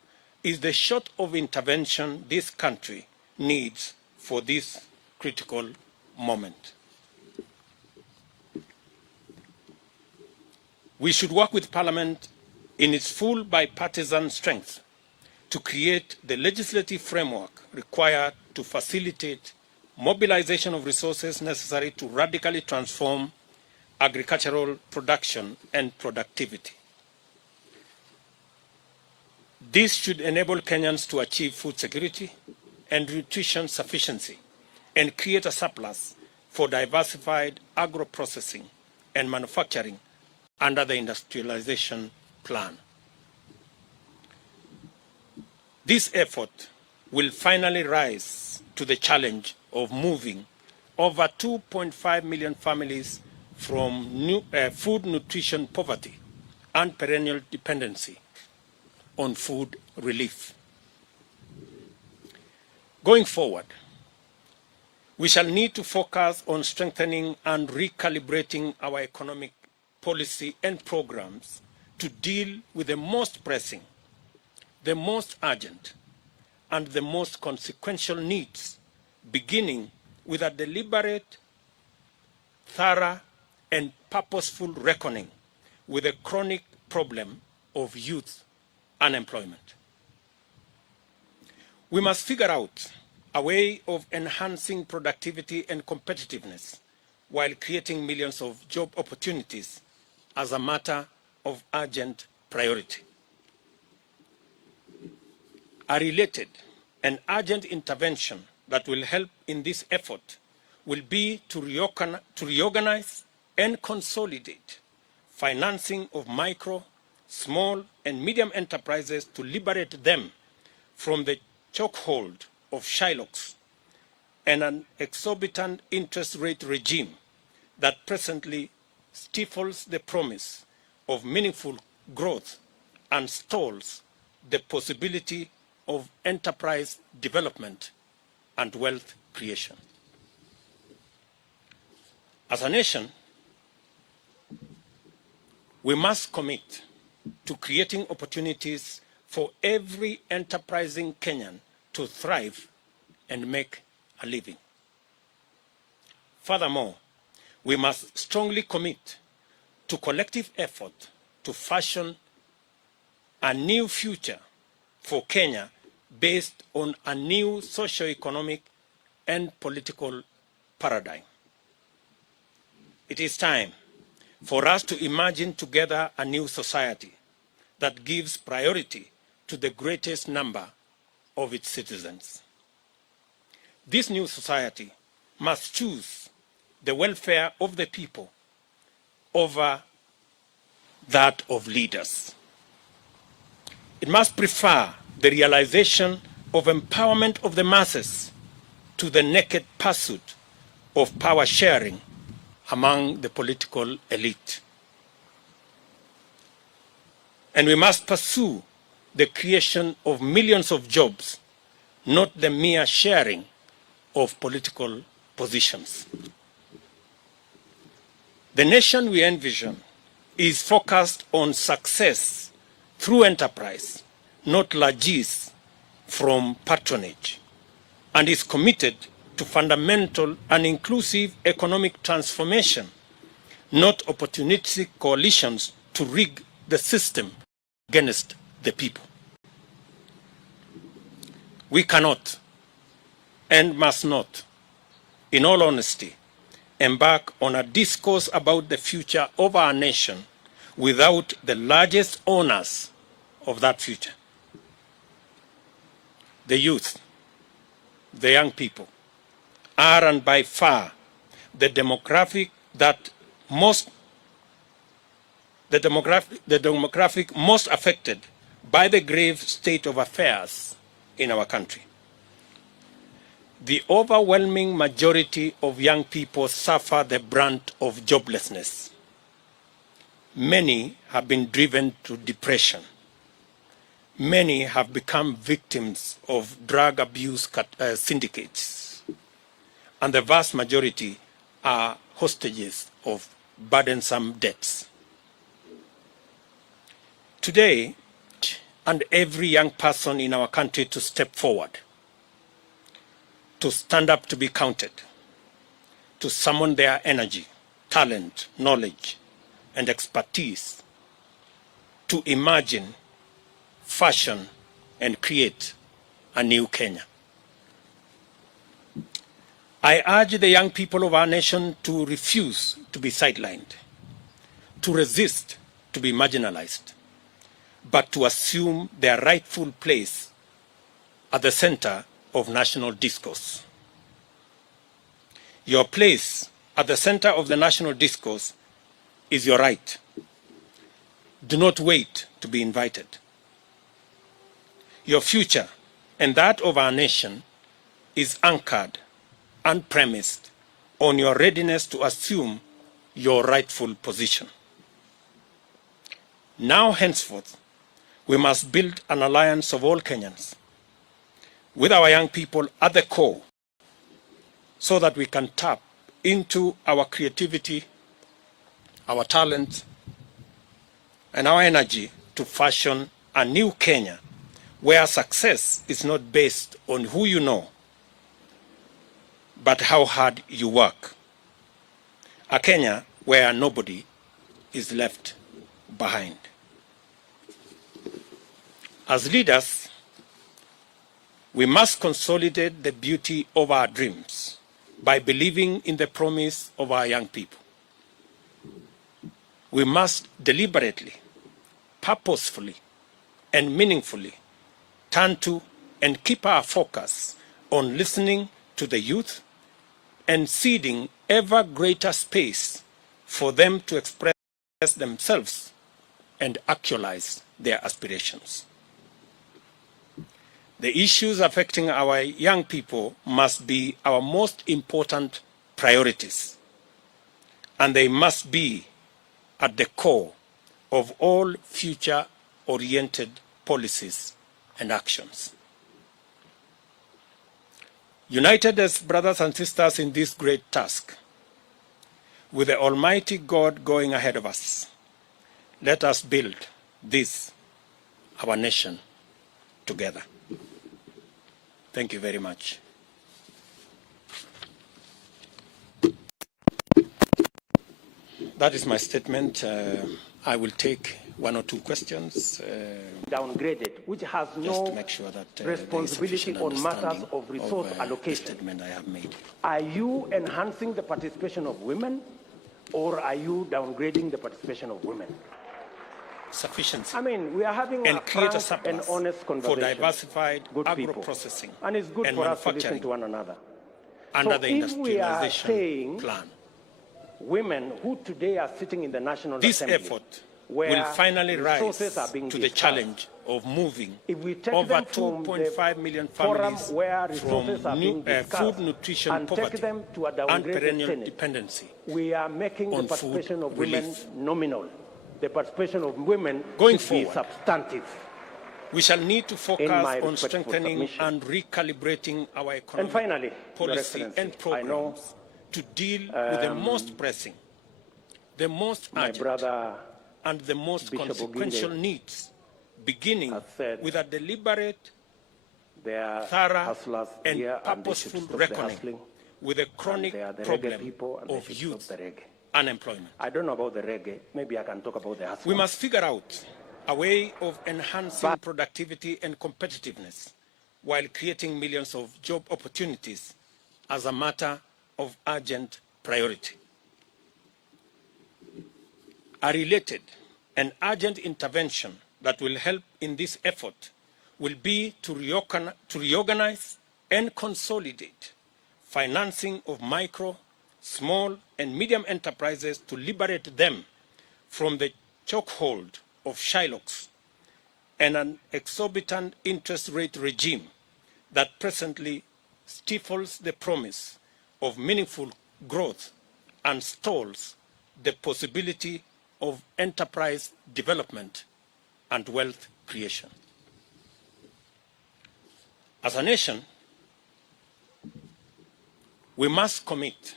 is the sort of intervention this country needs for this critical moment. We should work with Parliament in its full bipartisan strength to create the legislative framework required to facilitate mobilization of resources necessary to radically transform agricultural production and productivity. This should enable Kenyans to achieve food security and nutrition sufficiency and create a surplus for diversified agro-processing and manufacturing under the industrialization plan. This effort will finally rise to the challenge of moving over 2.5 million families from food nutrition poverty and perennial dependency on food relief. Going forward, we shall need to focus on strengthening and recalibrating our economic policy and programs to deal with the most pressing, the most urgent, and the most consequential needs, beginning with a deliberate, thorough, and purposeful reckoning with the chronic problem of youth unemployment. We must figure out a way of enhancing productivity and competitiveness while creating millions of job opportunities as a matter of urgent priority. A related and urgent intervention that will help in this effort will be to reorganize and consolidate financing of micro, small, and medium enterprises to liberate them from the chokehold of Shylocks and an exorbitant interest rate regime that presently stifles the promise of meaningful growth and stalls the possibility of enterprise development and wealth creation. As a nation, we must commit to creating opportunities for every enterprising Kenyan to thrive and make a living. Furthermore, we must strongly commit to collective effort to fashion a new future for Kenya based on a new socio-economic and political paradigm. It is time for us to imagine together a new society that gives priority to the greatest number of its citizens. This new society must choose the welfare of the people over that of leaders. It must prefer the realization of empowerment of the masses to the naked pursuit of power sharing among the political elite. And we must pursue the creation of millions of jobs, not the mere sharing of political positions. The nation we envision is focused on success through enterprise, not largesse from patronage, and is committed to fundamental and inclusive economic transformation, not opportunistic coalitions to rig the system against the people. We cannot and must not, in all honesty, embark on a discourse about the future of our nation without the largest owners of that future. The youth, the young people, are and by far the demographic that most the demographic most affected by the grave state of affairs in our country. The overwhelming majority of young people suffer the brunt of joblessness. Many have been driven to depression. Many have become victims of drug abuse syndicates. And the vast majority are hostages of burdensome debts. Today, and every young person in our country to step forward, to stand up to be counted, to summon their energy, talent, knowledge, and expertise, to imagine, fashion, and create a new Kenya. I urge the young people of our nation to refuse to be sidelined, to resist to be marginalized, but to assume their rightful place at the center of national discourse. Your place at the center of the national discourse is your right. Do not wait to be invited. Your future and that of our nation is anchored and premised on your readiness to assume your rightful position. Now, henceforth, we must build an alliance of all Kenyans with our young people at the core so that we can tap into our creativity, our talent, and our energy to fashion a new Kenya where success is not based on who you know, but how hard you work. A Kenya where nobody is left behind. As leaders, we must consolidate the beauty of our dreams by believing in the promise of our young people. We must deliberately, purposefully, and meaningfully turn to and keep our focus on listening to the youth and ceding ever greater space for them to express themselves and actualize their aspirations. The issues affecting our young people must be our most important priorities, and they must be at the core of all future-oriented policies and actions. United as brothers and sisters in this great task, with the Almighty God going ahead of us, let us build this, our nation, together. Thank you very much. That is my statement. I will take one or two questions. Downgraded, which has no to make sure that, responsibility on matters of resource allocation. The statement I have made. Are you enhancing the participation of women, or are you downgrading the participation of women? Sufficiency. I mean, we are having and a create a frank and honest conversation for diversified good agro-processing and it's good and for us to listen manufacturing to one another. under So the if we are industrialization saying plan. women who today are sitting in the National This Assembly, effort where will finally rise resources are being to the discussed, challenge of moving if we take over them from 2.5 million forum families where from resources are being discussed food, nutrition, and poverty, take them to a and downgraded perennial Senate, dependency we are making the on participation food of women relief. nominal. The participation of women Going should be forward, substantive. we shall need to focus my on respectful strengthening submission. and recalibrating our economic And finally, Your policy Excellency, and programs to deal with the most pressing, the most urgent, and the most Bishop consequential Oginde needs, beginning with a deliberate, thorough, and purposeful reckoning with the chronic problem of youth unemployment. I don't know about the reggae. Maybe I can talk about the hustle. We must figure out a way of enhancing productivity and competitiveness while creating millions of job opportunities as a matter of urgent priority. A related and urgent intervention that will help in this effort will be to reorganize and consolidate financing of micro, small, and medium enterprises to liberate them from the chokehold of Shylocks and an exorbitant interest rate regime that presently stifles the promise of meaningful growth and stalls the possibility of enterprise development and wealth creation. As a nation, we must commit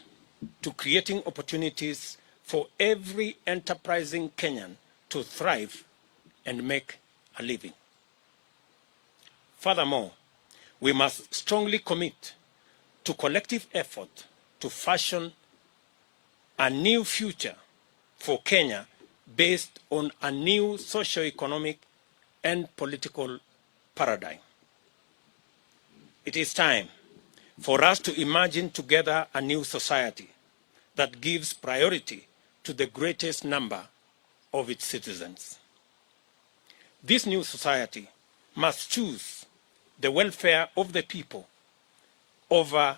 to creating opportunities for every enterprising Kenyan to thrive and make a living. Furthermore, we must strongly commit to collective effort to fashion a new future for Kenya based on a new socio-economic and political paradigm. It is time for us to imagine together a new society that gives priority to the greatest number of its citizens. This new society must choose the welfare of the people over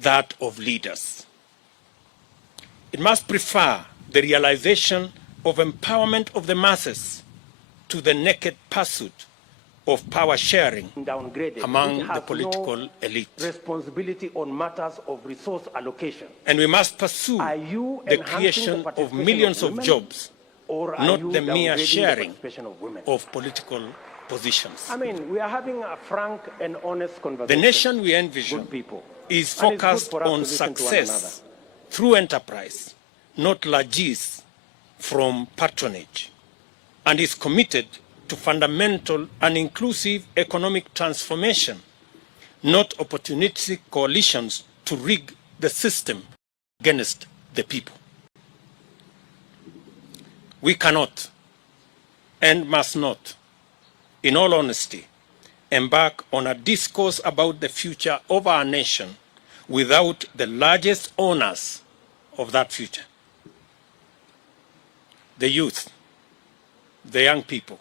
that of leaders. It must prefer the realization of empowerment of the masses to the naked pursuit of power sharing among the political elite. Responsibility on matters of resource allocation. And we must pursue the creation of millions of jobs, not the mere sharing of political positions. I mean, we are having a frank and honest conversation. The nation we envision is focused on success through enterprise, not largesse from patronage, and is committed to fundamental and inclusive economic transformation, not opportunistic coalitions to rig the system against the people. We cannot and must not, in all honesty, embark on a discourse about the future of our nation without the largest owners of that future: the youth, the young people,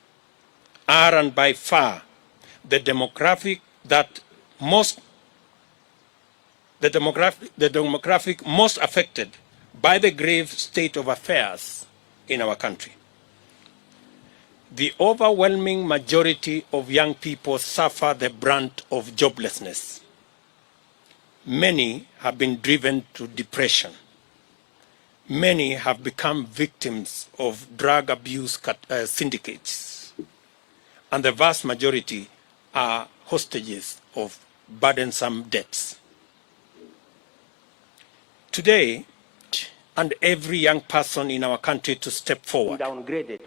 are and by far the demographic most affected by the grave state of affairs in our country. The overwhelming majority of young people suffer the brunt of joblessness. Many have been driven to depression. Many have become victims of drug abuse syndicates. And the vast majority are hostages of burdensome debts. Today, and every young person in our country to step forward,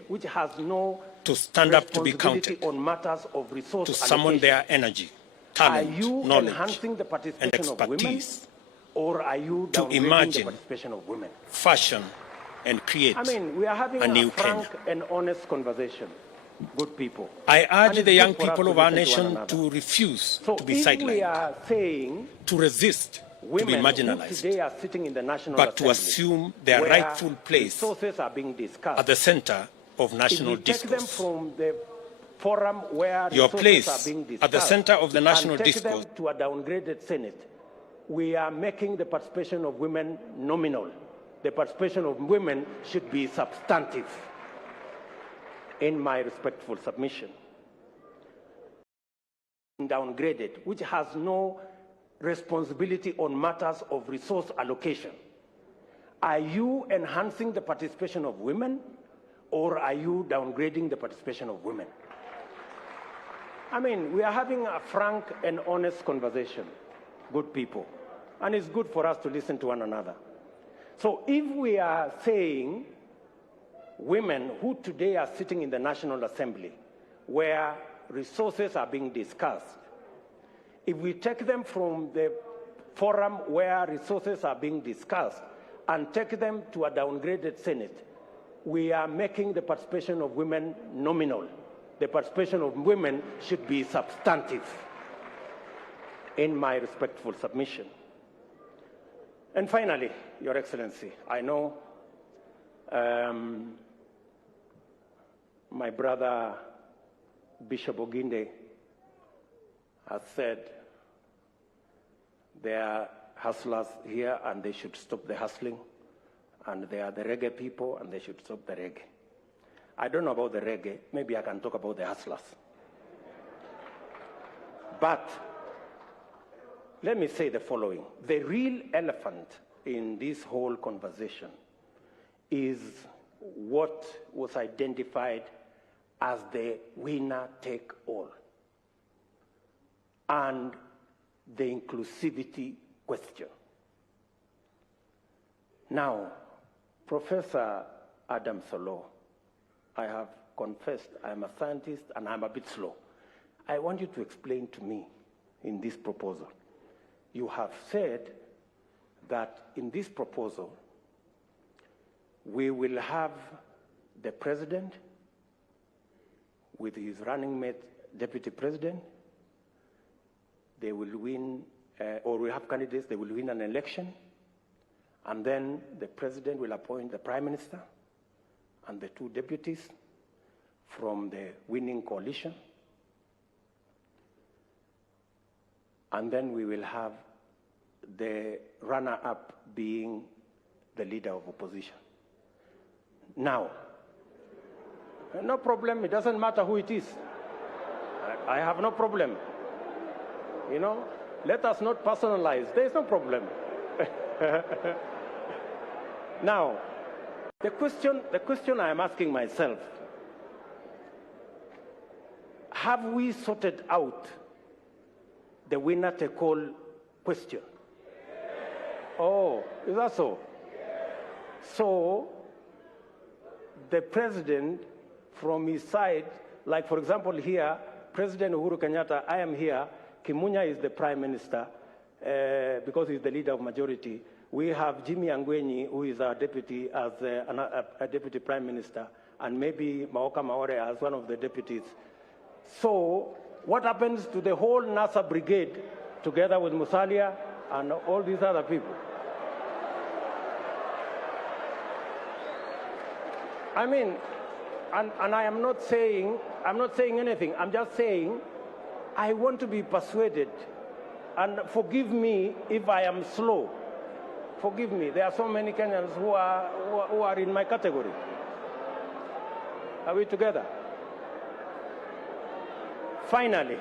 which has no to stand up to be counted, on matters of resource to summon their energy, talent, knowledge, the and expertise, or are you to imagine, the participation of women? Fashion, and create we are having a new frank Kenya. And honest conversation. Good people. I urge the young people of our nation to refuse to be sidelined, to resist to be marginalized, but to assume their rightful place at the center of national discourse. Your place at the center of the national discourse. To a downgraded Senate, we are making the participation of women nominal. The participation of women should be substantive, in my respectful submission. Downgraded, which has no responsibility on matters of resource allocation. Are you enhancing the participation of women, or are you downgrading the participation of women? We are having a frank and honest conversation, good people, and it's good for us to listen to one another. So if we are saying women who today are sitting in the National Assembly, where resources are being discussed, if we take them from the forum where resources are being discussed and take them to a downgraded Senate, we are making the participation of women nominal. The participation of women should be substantive, in my respectful submission. And finally, Your Excellency, I know my brother Bishop Oginde has said there are hustlers here and they should stop the hustling, and they are the reggae people and they should stop the reggae. I don't know about the reggae. Maybe I can talk about the hustlers. But let me say the following. The real elephant in this whole conversation is what was identified as the winner take all and the inclusivity question. Now, Professor Adam Solo, I have confessed I'm a scientist and I'm a bit slow. I want you to explain to me in this proposal. You have said that in this proposal, we will have the president with his running mate, deputy president. They will win, or we have candidates, they will win an election. And then the president will appoint the prime minister and the two deputies from the winning coalition. And then we will have the runner-up being the leader of opposition. Now, no problem, it doesn't matter who it is. I have no problem. You know, let us not personalize, there is no problem. Now, the question I am asking myself, have we sorted out the winner take all question? Oh, is that so? So, the president from his side, like for example here, President Uhuru Kenyatta, I am here, Kimunya is the prime minister, because he's the leader of majority. We have Jimmy Angwenyi, who is our deputy, as a deputy prime minister, and maybe Maoka Maore as one of the deputies. So what happens to the whole NASA brigade, together with Musalia and all these other people? I mean, and I am not saying anything. I'm just saying I want to be persuaded. And forgive me if I am slow. Forgive me. There are so many Kenyans who are in my category. Are we together? Finally,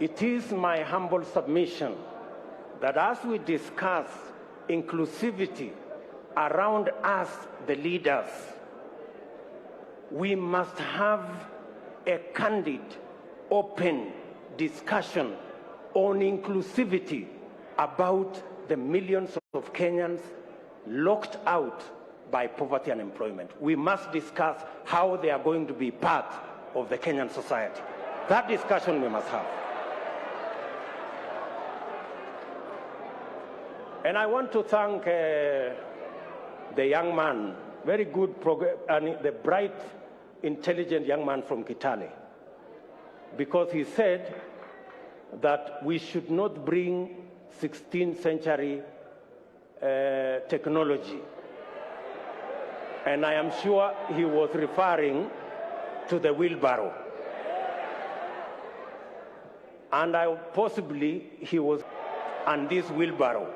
it is my humble submission that as we discuss inclusivity around us, the leaders, we must have a candid, open discussion on inclusivity about the millions of Kenyans locked out by poverty and employment. We must discuss how they are going to be part of the Kenyan society. That discussion we must have. And I want to thank the young man, very good, and the bright, intelligent young man from Kitale, because he said that we should not bring 16th century technology. And I am sure he was referring to the wheelbarrow. And possibly he was on this wheelbarrow.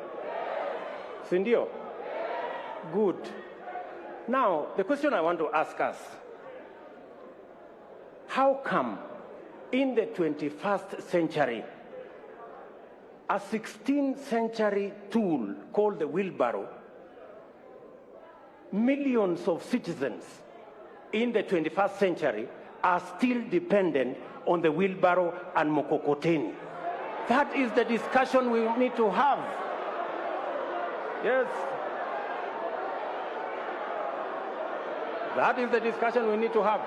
Sindio? Good. Now, the question I want to ask us, how come in the 21st century, a 16th century tool called the wheelbarrow, millions of citizens in the 21st century are still dependent on the wheelbarrow and mokokoteni? That is the discussion we need to have. Yes. That is the discussion we need to have.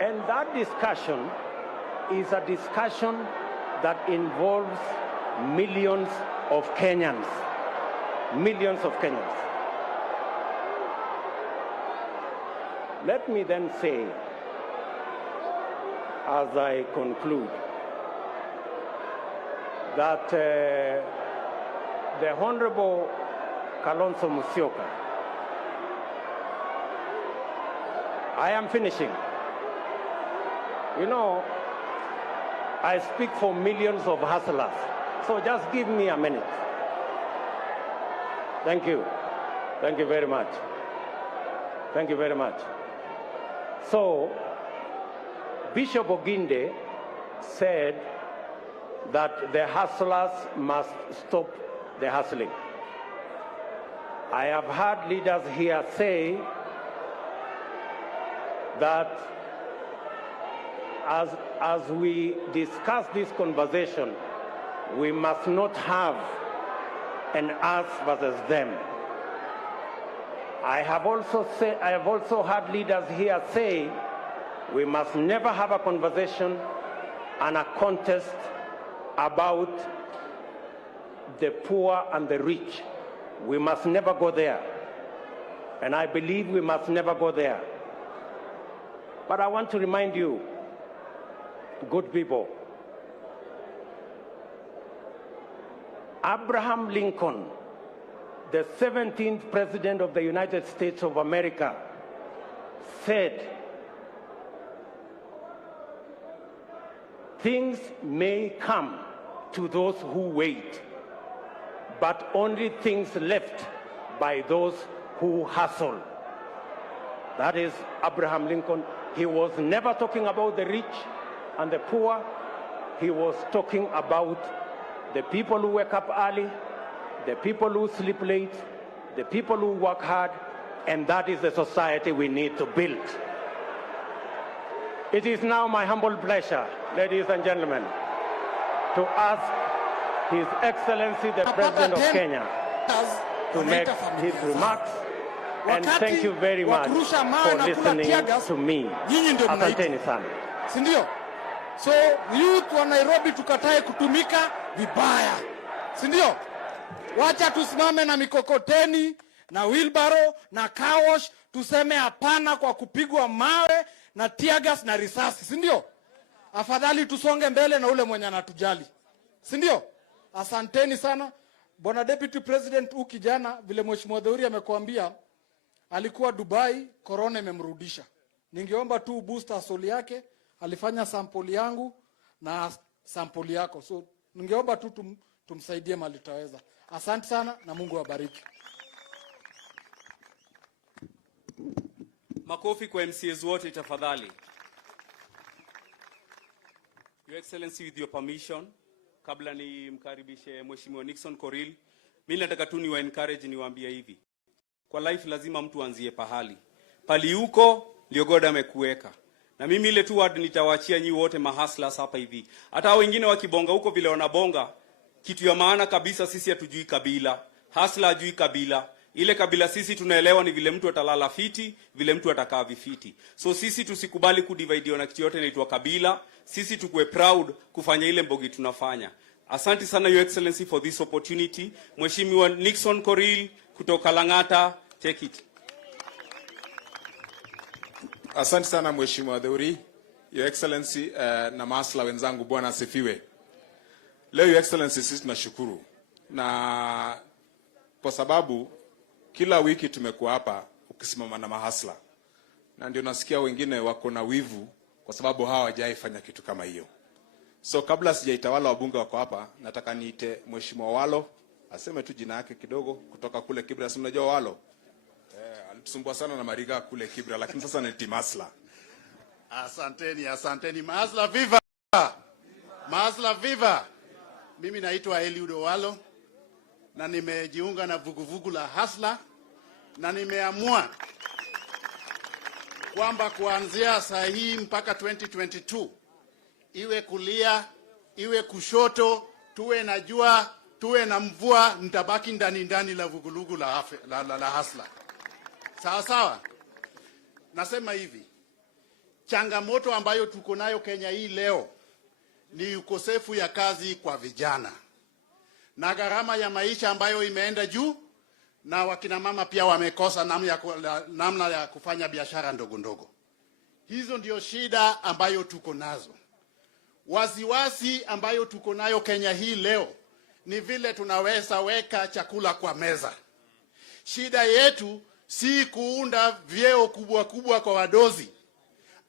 And that discussion is a discussion that involves millions of Kenyans. Millions of Kenyans. Let me then say, as I conclude, that the Honorable Kalonzo Musyoka, I am finishing. You know, I speak for millions of hustlers, so just give me a minute. Thank you. Thank you very much. Thank you very much. So, Bishop Oginde said that the hustlers must stop the hustling. I have heard leaders here say that as we discuss this conversation, we must not have an us versus them. I have also heard leaders here say we must never have a conversation and a contest about the poor and the rich. We must never go there. And I believe we must never go there. But I want to remind you, good people, Abraham Lincoln, the 17th President of the United States of America, said, things may come to those who wait, but only things left by those who hustle. That is Abraham Lincoln. He was never talking about the rich and the poor. He was talking about the people who wake up early, the people who sleep late, the people who work hard, and that is the society we need to build. It is now my humble pleasure, ladies and gentlemen, to ask His Excellency the President of Kenya to make his remarks. And thank you very much for listening to me. Asanteni sana. Sindio? So youth wa Nairobi tukatae kutumika vibaya. Sindio? Wacha tusimame na mikokoteni na wheelbarrow na car wash, tuseme hapana kwa kupigwa mawe na tear gas na risasi. Sindio? Afadhali tusonge mbele na ule mwenye anatujali. Sindio? Asanteni sana. Bwana Deputy President, kijana vile Mheshimiwa Uhuru amekuambia alikuwa Dubai, corona imemrudisha. Ningeomba tu booster soli yake, alifanya sample yangu na sample yako. So ningeomba tu tumsaidie mali tutaweza. Asante sana na Mungu awabariki. Makofi kwa MCAs wote tafadhali. Your Excellency, with your permission, kabla ni mkaribishe Mheshimiwa Nixon Koril, mimi nataka tu ni wa encourage niwaambie hivi. Kwa life lazima mtu anzie pahali. Pali huko ndio God amekuweka. Na mimi ile tu word nitawaachia nyinyi wote mahaslas hapa hivi. Hata wengine wakibonga huko vile wanabonga, kitu ya maana kabisa sisi hatujui kabila. Hasla hajui kabila. Ile kabila sisi tunaelewa ni vile mtu atalala fiti, vile mtu atakaa vifiti. So sisi tusikubali kudivide na kitu yote inaitwa kabila. Sisi tukue proud kufanya ile mbogi tunafanya. Asante sana Your Excellency for this opportunity. Mheshimiwa Nixon Koril kutoka Lang'ata, take it. Asante sana Mheshimiwa Uhuru, Your Excellency na masla wenzangu, Bwana asifiwe. Leo Your Excellency sisi tunashukuru. Na kwa sababu kila wiki tumekuwa hapa ukisimama na mahasla. Na ndio nasikia wengine wako na wivu kwa sababu hawajaifanya kitu kama hiyo. So kabla sijaitawala wabunge wako hapa, nataka niite Mheshimiwa Walo aseme tu jina yake kidogo kutoka kule Kibra. Si mnajua Walo? Alitusumbua sana na Mariga kule Kibra, lakini sasa ni Timasla. Asanteni. Masla viva! Masla viva! Mimi naitwa Eliudo Walo na nimejiunga na vuguvugu la Hasla na nimeamua kwamba kuanzia saa hii mpaka 2022 iwe kulia, iwe kushoto, tuwe na jua, tuwe na mvua, nitabaki ndani la vuguvugu la Hasla. Sawa sawa? Nasema hivi, changamoto ambayo tuko nayo Kenya hii leo ni ukosefu ya kazi kwa vijana. Na gharama ya maisha ambayo imeenda juu, na wakina mama pia wamekosa namna ya kufanya biashara ndogo. Hizo ndio shida ambayo tuko nazo. Wasiwasi ambayo tuko nayo Kenya hii leo ni vile tunaweza weka chakula kwa meza. Shida yetu si kuunda vyeo kubwa kwa wadozi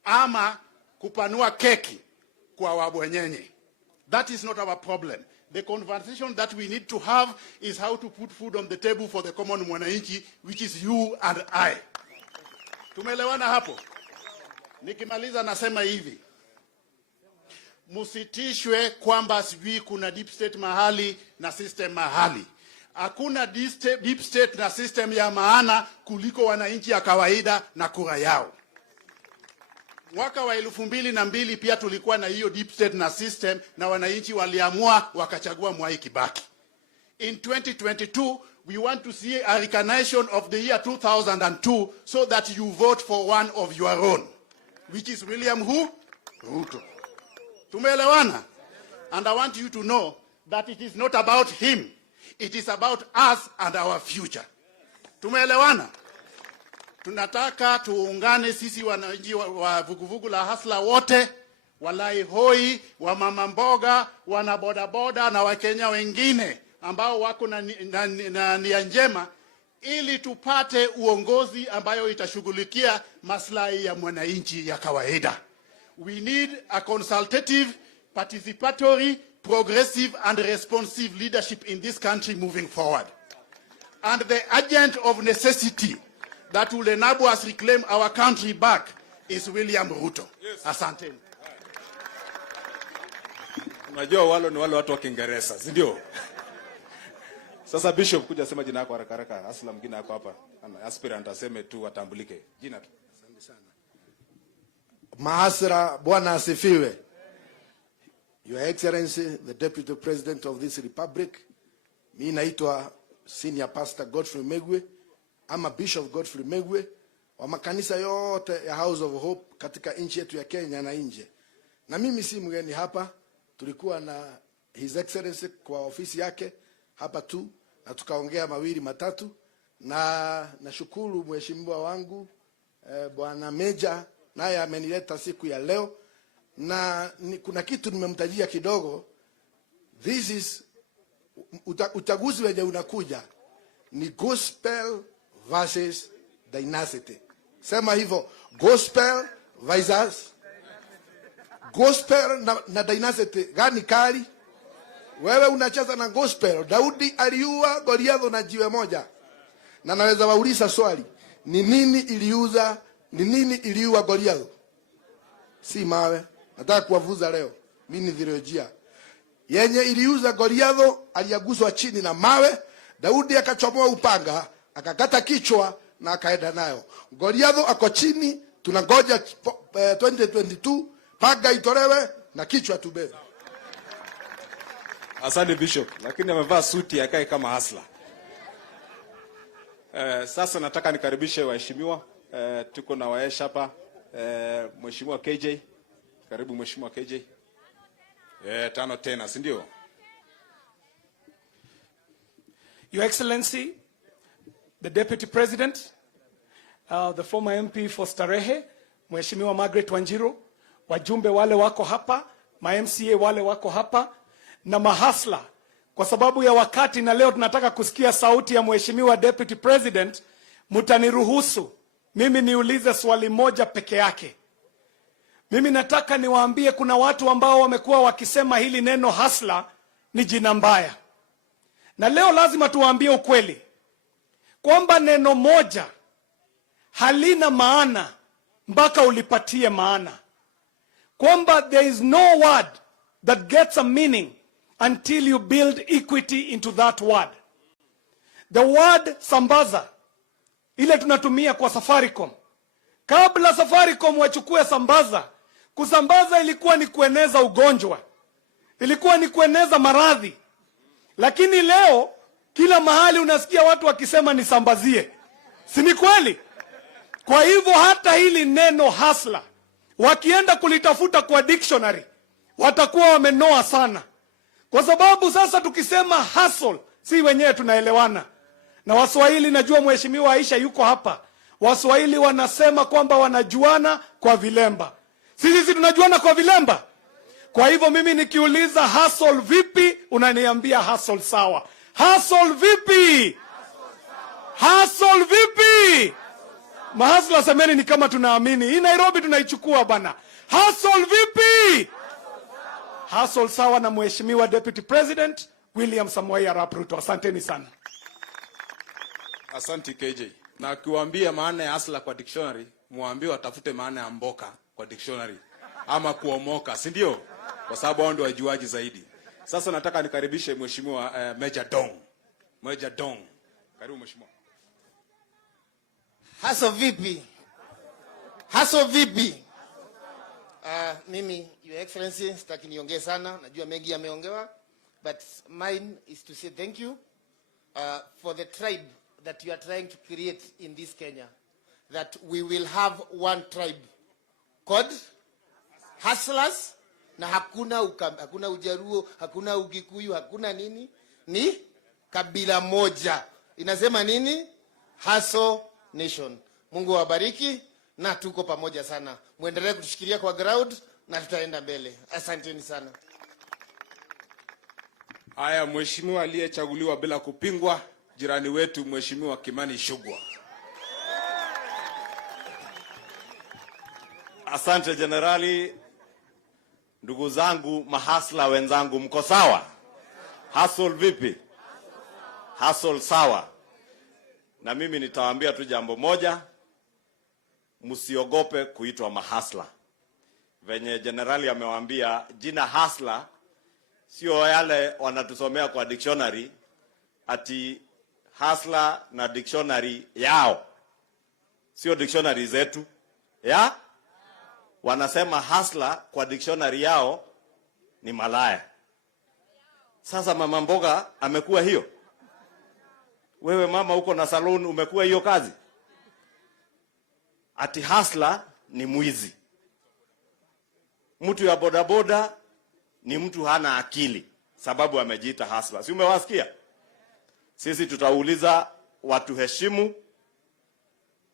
ama kupanua keki kwa wabwenyenye. That is not our problem. The conversation that we need to have is how to put food on the table for the common mwananchi, which is you and I. Tumeelewana hapo? Nikimaliza nasema hivi. Musitishwe kwamba sijui kuna deep state mahali na system mahali. Hakuna deep state na system ya maana kuliko wananchi ya kawaida na kura yao. Mwaka wa 2002 pia tulikuwa na hiyo deep state na system na wananchi waliamua wakachagua Mwai Kibaki. In 2022, we want to see a recognition of the year 2002 so that you vote for one of your own, which is William who? Ruto. Tumeelewana? And I want you to know that it is not about him. It is about us and our future. Tumeelewana? Tunataka tuungane sisi wananchi wa vuguvugu la Hasla wote, walai hoi, wa mama mboga, wana boda boda na Wakenya wengine ambao wako na nia njema, ili tupate uongozi ambayo itashughulikia maslahi ya mwananchi ya kawaida. We need a consultative, participatory, progressive and responsive leadership in this country moving forward. And the agent of necessity that will enable us reclaim our country back is William Ruto. Yes. Asante. Unajua walo ni wale watu wa Kiingereza, si ndio? Sasa Bishop, kuja sema jina lako haraka haraka. Asla mwingine yako hapa. Aspirant aseme tu atambulike. Jina tu. Asante sana. Mahasra, Bwana asifiwe. Your Excellency, the Deputy President of this Republic, mimi naitwa Senior Pastor Godfrey Megwe, ama Bishop Godfrey Megwe, wa makanisa yote ya House of Hope katika nchi yetu ya Kenya na nje. Na mimi si mgeni hapa, tulikuwa na His Excellency kwa ofisi yake hapa tu, na tukaongea mawili matatu, na nashukuru mheshimiwa wangu Bwana Meja, naye amenileta siku ya leo, na kuna kitu nimemtajia kidogo. This is uchaguzi wenye unakuja ni gospel versus dynasty. Sema hivyo, gospel versus gospel na dynasty. Gani kali? Wewe unacheza na gospel. Daudi aliua Goliath na jiwe moja. Na naweza wauliza swali, ni nini iliua Goliath? Si mawe. Nataka kuwavuza leo. Mimi ni theolojia. Yenye iliuza Goliath aliaguswa chini na mawe, Daudi akachomoa upanga, akakata kichwa na akaenda nayo. Goliath ako chini, tunangoja 2022 panga itolewe na kichwa tubebe. Asante Bishop, lakini amevaa suti akae kama hasla. Sasa nataka nikaribishe waheshimiwa. Tuko na waesha hapa. Mheshimiwa KJ. Karibu Mheshimiwa KJ. Tano tena, si ndio? Your Excellency, the Deputy President, the former MP for Starehe, Mheshimiwa Margaret Wanjiru, wajumbe wale wako hapa, ma-MCA wale wako hapa, na mahasla. Kwa sababu ya wakati na leo tunataka kusikia sauti ya Mheshimiwa Deputy President, mutaniruhusu mimi niulize swali moja peke yake. Mimi nataka niwaambie kuna watu ambao wamekuwa wakisema hili neno hasla ni jina mbaya. Na leo lazima tuwaambie ukweli kwamba neno moja halina maana mpaka ulipatie maana. Kwamba there is no word that gets a meaning until you build equity into that word. The word sambaza, ile tunatumia kwa Safaricom. Kabla Safaricom wachukue sambaza, kusambaza ilikuwa ni kueneza ugonjwa, ilikuwa ni kueneza maradhi. Lakini leo kila mahali unasikia watu wakisema nisambazie. Si ni kweli? Kwa hivyo hata hili neno hasla, wakienda kulitafuta kwa dictionary, watakuwa wamenoa sana. Kwa sababu sasa tukisema hustle, si wenyewe tunaelewana. Na Waswahili, najua Mheshimiwa Aisha yuko hapa, Waswahili wanasema kwamba wanajuana kwa vilemba. Sisi tunajuana kwa vilemba. Kwa hivyo mimi nikiuliza hustle vipi, unaniambia hustle sawa. Hustle vipi? Hustle vipi? Mahasla semeni ni kama tunaamini. Hii Nairobi tunaichukua bana. Hustle vipi? hustle sawa na Mheshimiwa Deputy President William Samoei Arap Ruto. Asanteni sana. Asante KJ. Na kuambia maana ya hustler kwa dictionary, muambie watafute maana ya mboka kwa dictionary ama kuomoka, si ndio? Kwa sababu wao ndio wajuaji zaidi. Sasa nataka nikaribishe Mheshimiwa Major Dong. Major Dong. Karibu Mheshimiwa. Haso vipi? Haso vipi? Mimi, Your Excellency, sitaki niongee sana. Najua mengi yameongewa. But mine is to say thank you for the tribe that you are trying to create in this Kenya. That we will have one tribe called hustlers. Na hakuna Ujaruo, hakuna Ugikuyu, hakuna nini. Ni kabila moja. Inasema nini? Hustle Nation. Mungu wabariki na tuko pamoja sana. Muendelee kutushikilia kwa ground na tutaenda mbele. Asanteni sana. Haya, Mheshimiwa aliyechaguliwa bila kupingwa, jirani wetu Mheshimiwa Kimani Ichung'wah. Asante Generali. Ndugu zangu mahasla wenzangu, mko sawa? Hustle vipi? Hustle sawa. Na mimi nitawaambia tu jambo moja, msiogope kuitwa mahasla. Venye generali amewaambia, jina hasla sio yale wanatusomea kwa dictionary ati hasla na dictionary yao. Sio dictionary zetu. Ya? Wanasema hasla kwa dictionary yao ni malaya. Sasa mama mboga amekuwa hiyo. Wewe mama uko na salon umekuwa hiyo kazi. Ati hasla ni mwizi. Mtu ya bodaboda ni mtu hana akili sababu amejiita hasla. Si umewasikia? Sisi tutauliza watu heshimu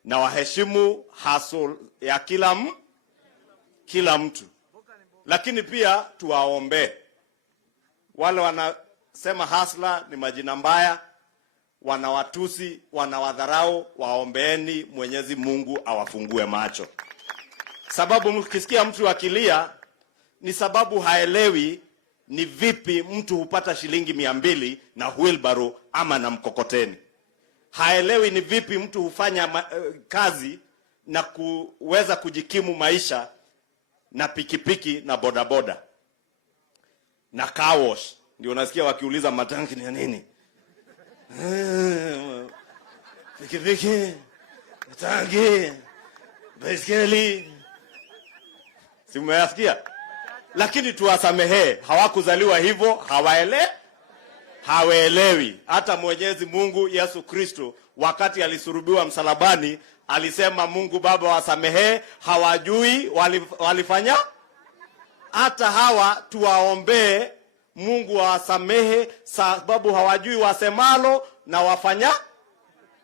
na waheshimu hustle ya kila mtu. Lakini pia tuwaombe wale wanasema hasla ni majina mbaya, wanawatusi, wanawadharau, waombeeni Mwenyezi Mungu awafungue macho. Sababu mkisikia mtu akilia ni sababu haelewi ni vipi mtu hupata shilingi 200 na wheelbarrow ama na mkokoteni. Haelewi ni vipi mtu hufanya kazi na kuweza kujikimu maisha na pikipiki na bodaboda na car wash. Ndio unasikia wakiuliza matanki ni nini? Pikipiki, tanki, baiskeli. Si mmeyasikia? Lakini tuwasamehe, hawakuzaliwa hivyo, hawaelewi. Hata Mwenyezi Mungu Yesu Kristo wakati alisurubiwa msalabani alisema Mungu Baba wasamehe, hawajui walifanya. Hata hawa tuwaombee Mungu wasamehe sababu hawajui wasemalo na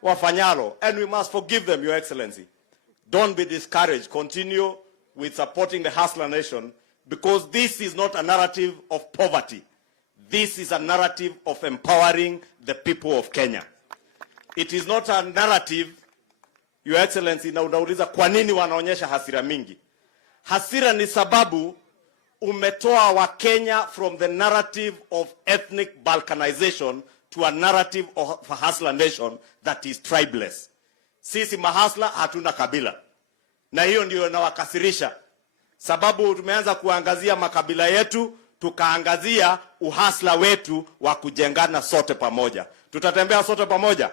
wafanyalo. And we must forgive them, Your Excellency. Don't be discouraged. Continue with supporting the hustler nation, because this is not a narrative of poverty. This is a narrative of empowering the people of Kenya. It is not a narrative, Your Excellency, na unauliza kwa nini wanaonyesha hasira mingi. Hasira ni sababu umetoa wa Kenya from the narrative of ethnic balkanization to a narrative of a hustler nation that is tribeless. Sisi mahasla hatuna kabila. Na hiyo ndio inawakasirisha. Sababu tumeanza kuangazia makabila yetu, tukaangazia uhasla wetu wa kujengana sote pamoja. Tutatembea sote pamoja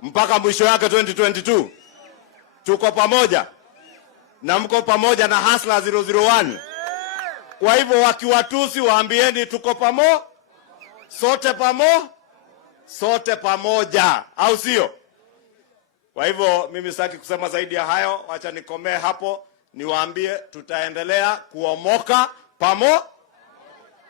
mpaka mwisho yake 2022. Tuko pamoja. Na mko pamoja na hasla 001. Kwa hivyo wakiwatusi waambieni tuko sote pamoja, au sio? Kwa hivyo mimi sitaki kusema zaidi ya hayo, acha nikomee hapo, niwaambie tutaendelea kuomoka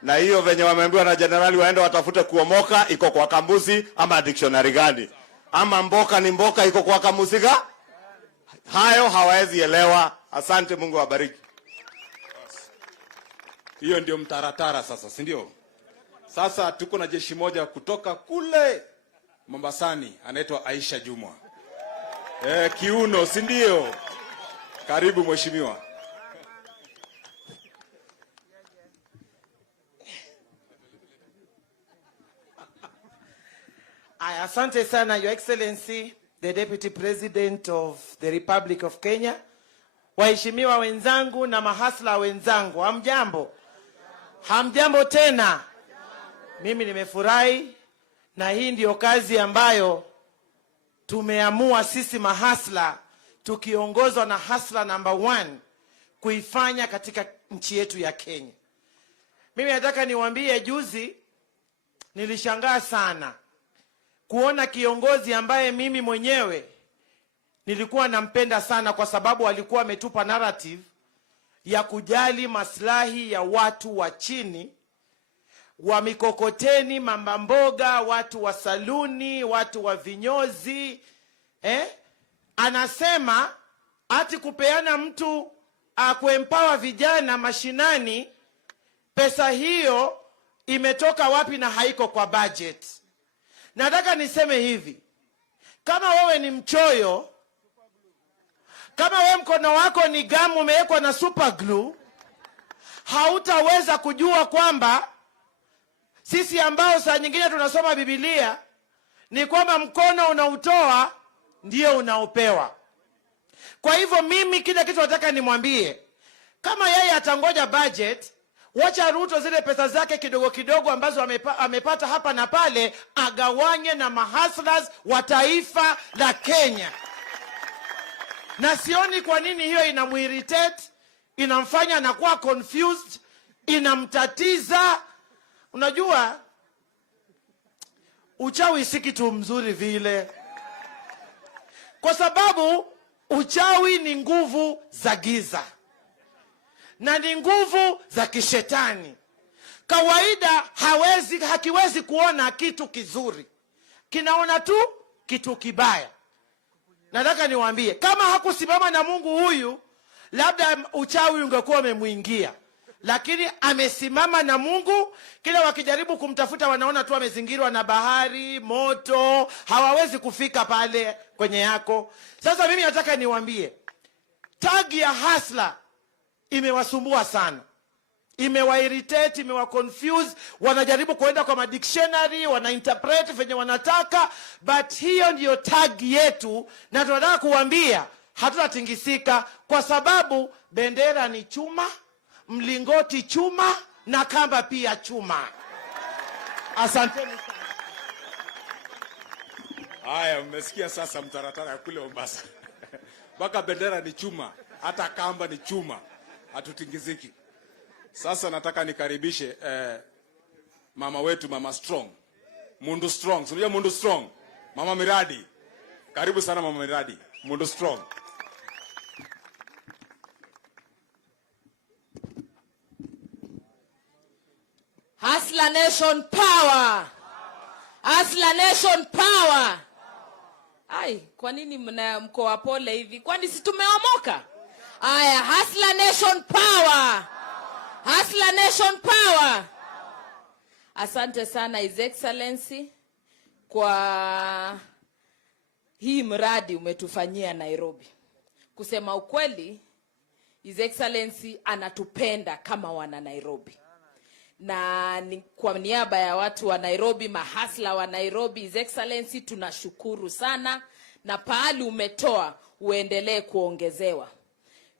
na hiyo venye wameambiwa na generali waende watafute kuomoka iko kwa kambusi ama dictionary gani? Ama mboka ni mboka iko kwa kamusi gani? Hayo hawezi elewa. Asante, Mungu awabariki. Hiyo ndio mtaratara sasa, si ndio? Sasa tuko na jeshi moja kutoka kule Mombasani, anaitwa Aisha Jumwa. Kiuno, si ndio? Karibu mheshimiwa. Asante sana, Your Excellency, the Deputy President of the Republic of Kenya. Waheshimiwa wenzangu na mahasla wenzangu, hamjambo? Hamjambo tena. Mimi nimefurahi, na hii ndio kazi ambayo tumeamua sisi mahasla tukiongozwa na hasla number 1 kuifanya katika nchi yetu ya Kenya. Mimi nataka niwaambie, juzi nilishangaa sana kuona kiongozi ambaye mimi mwenyewe nilikuwa nampenda sana, kwa sababu alikuwa ametupa narrative ya kujali maslahi ya watu wa chini, wa mikokoteni, mama mboga, watu wa saluni, watu wa vinyozi. Anasema ati kupeana mtu kuempower vijana mashinani, pesa hiyo imetoka wapi na haiko kwa budget. Nataka niseme hivi, kama wewe ni mchoyo, kama wewe mkono wako ni gamu umewekwa na super glue, hautaweza kujua kwamba sisi ambao saa nyingine tunasoma Biblia ni kwamba mkono unautoa ndio unaopewa. Kwa hivyo mimi kile kitu nataka nimwambie, kama yeye atangoja budget, wacha Ruto zile pesa zake kidogo kidogo ambazo amepata hapa na pale agawanye na mahustlers wa taifa la Kenya. Na sioni kwa nini hiyo inamuirritate, inamfanya anakuwa confused, inamtatiza. Unajua uchawi si kitu mzuri vile, kwa sababu uchawi ni nguvu za giza na ni nguvu za kishetani. Kawaida hakiwezi kuona kitu kizuri, kinaona tu kitu kibaya. Nataka niwaambie, kama hakusimama na Mungu huyu, labda uchawi ungekuwa umemuingia, lakini amesimama na Mungu. Kila wakijaribu kumtafuta wanaona tu amezingirwa na bahari, moto, hawawezi kufika pale kwenye yako. Sasa mimi nataka niwaambie, tagi ya hustler imewasumbua sana, imewairritate, imewaconfuse. Wanajaribu kuenda kwa madictionary, wanainterpret venye wanataka, but hiyo ndiyo tagi yetu, na tunataka kuambia hatutatingisika, kwa sababu bendera ni chuma, mlingoti chuma, na kamba pia chuma. Asanteni sana. Haya, mmesikia sasa mtaratara ya kule Mombasa. Baka bendera ni chuma, hata kamba ni chuma, hatutingiziki. Sasa nataka nikaribishe mama wetu, mama strong, Mundu strong. Unajua Mundu strong? Mama Miradi. Karibu sana mama Miradi, Mundu strong. Hustler Nation power. Hustler Nation power. Ai, kwa nini mko pole hivi? Kwani si tumeomoka? Aya, Hustler Nation power. Hustler Nation power. Asante sana His Excellency kwa hii mradi umetufanyia Nairobi. Kusema ukweli, His Excellency anatupenda kama wana Nairobi. Na kwa niaba ya watu wa Nairobi, mahasla wa Nairobi, His Excellency tunashukuru sana, na pahali umetoa uendelee kuongezewa.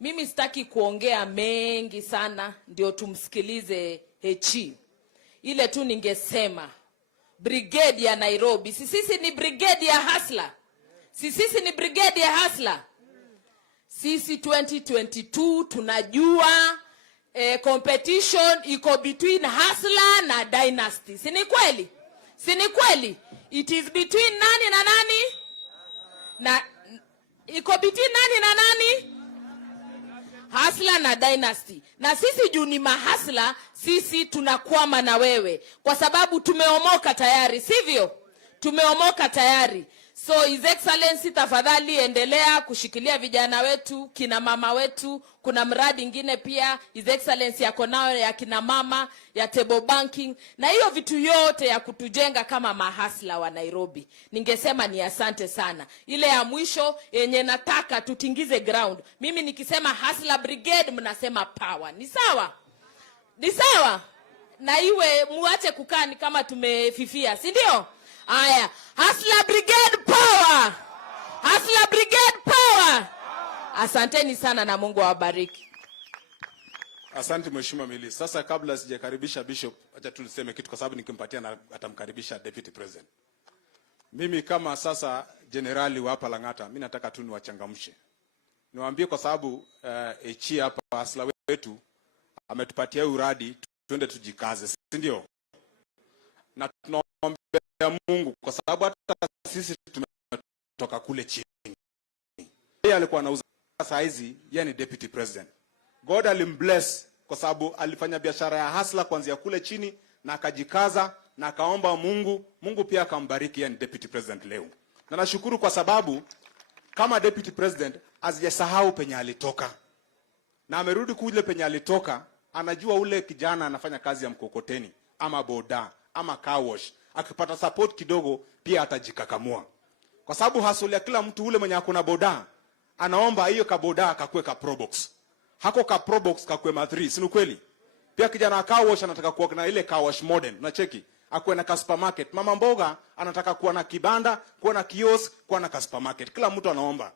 Mimi sitaki kuongea mengi sana, ndio tumsikilize Hechi. Ile tu ningesema, brigade ya Nairobi, sisi ni brigade ya hasla. Sisi ni brigade ya hasla. Sisi 2022 tunajua competition iko between hustler na dynasty. Si ni kweli? Si ni kweli? It is between nani na nani? Na iko between nani na nani? Hustler na dynasty. Na sisi juu ni mahasla, sisi tunakwama na wewe, kwa sababu tumeomoka tayari, sivyo? Tumeomoka tayari. So His Excellency, tafadhali endelea kushikilia vijana wetu, kina mama wetu. Kuna mradi ingine pia His Excellency yako nayo ya kina mama, ya table banking, na hiyo vitu yote ya kutujenga kama mahasla wa Nairobi. Ningesema ni asante sana. Ile ya mwisho yenye nataka tutingize ground. Mimi nikisema hustler brigade, mnasema power. Ni sawa? Ni sawa? Na iwe muache kukaa ni kama tumefifia, si ndio? Aya, Hustler Brigade power! Hustler Brigade power! Asanteni sana na Mungu awabariki. Asante Mheshimiwa Mili. Sasa kabla sijakaribisha Bishop, acha tuliseme kitu kwa sababu nikimpatia na atamkaribisha Deputy President. Mimi kama sasa generali wa hapa Lang'ata, mimi nataka tu niwachangamshe. Niwaambie kwa sababu echi hapa Hustler wetu ametupatia uradi, twende tujikaze, si ndio? Na tunaombea Mungu kwa sababu hata sisi tumetoka kule chini. Yeye alikuwa anauza, saa hizi yeye ni Deputy President. God alimbless kwa sababu alifanya biashara ya Hustler kuanzia kule chini na akajikaza na akaomba Mungu. Mungu pia akambariki, yeye ni Deputy President leo. Na nashukuru kwa sababu kama Deputy President asijasahau penye alitoka. Na amerudi kule penye alitoka, anajua ule kijana anafanya kazi ya mkokoteni ama boda ama car wash. Akipata support kidogo pia atajikakamua. Kwa sababu hustle ya kila mtu ule mwenye akona boda anaomba hiyo kaboda akakue ka probox. Hako ka probox kakue ma3, si kweli? Pia kijana car wash anataka kuwa na ile car wash modern, unacheki? Akue na ka supermarket. Mama mboga anataka kuwa na kibanda, kuwa na kiosk, kuwa na ka supermarket. Kila mtu anaomba.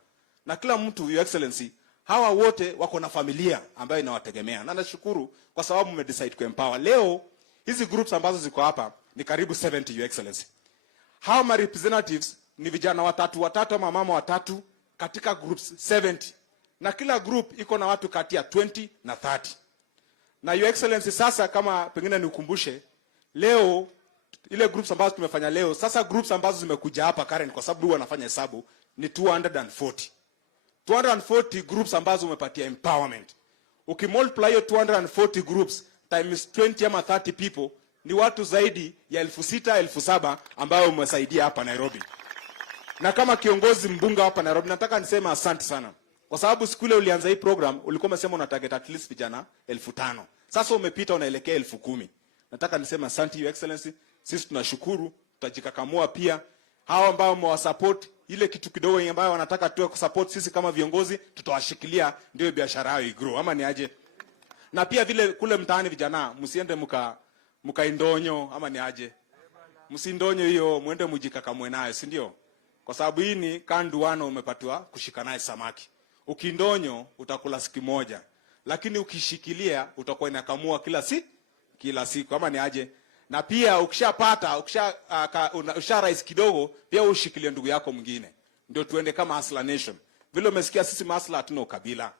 Na kila mtu, Your Excellency, hawa wote wako na familia ambayo inawategemea. Na nashukuru kwa sababu mmedecide kuempower. Leo hizi groups ambazo ziko hapa ni karibu 70, Your Excellency. Hawa ma representatives ni vijana watatu ama mama watatu katika groups 70. Na kila group iko na watu kati ya 20 na 30. Na Your Excellency, sasa kama pengine nikukumbushe, leo ile groups ambazo tumefanya leo, sasa groups ambazo zimekuja hapa Karen kwa sababu wanafanya hesabu ni 240. 240 groups ambazo umepatia empowerment. Ukimultiply hiyo 240 groups times 20 ama 30 people ni watu zaidi ya 6,000 7,000 ambao umesaidia hapa Nairobi. Na kama kiongozi mbunga hapa Nairobi nataka niseme asante sana. Kwa sababu siku ile ulianza hii program ulikuwa umesema una target at least vijana 5,000. Sasa umepita unaelekea 10,000. Nataka niseme asante Your Excellency. Sisi tunashukuru, tutajikakamua pia. Hao ambao mwasupport ile kitu kidogo ambayo wanataka tuwe kusupport sisi kama viongozi tutawashikilia ndio biashara yao igrow ama ni aje. Na pia vile kule mtaani vijana msiende mkaindonyo ama ni aje. Msindonyo hiyo muende mjikakamwe nayo, si ndio? Kwa sababu hii ni kanduano umepatiwa kushika naye samaki. Ukindonyo utakula siku moja. Lakini ukishikilia utakuwa inakamua kila siku ama ni aje. Na pia ukishapata ukisha rais kidogo pia ushikilie ndugu yako mwingine. Ndio tuende kama Hustler Nation. Vile umesikia sisi Hustler hatuna ukabila.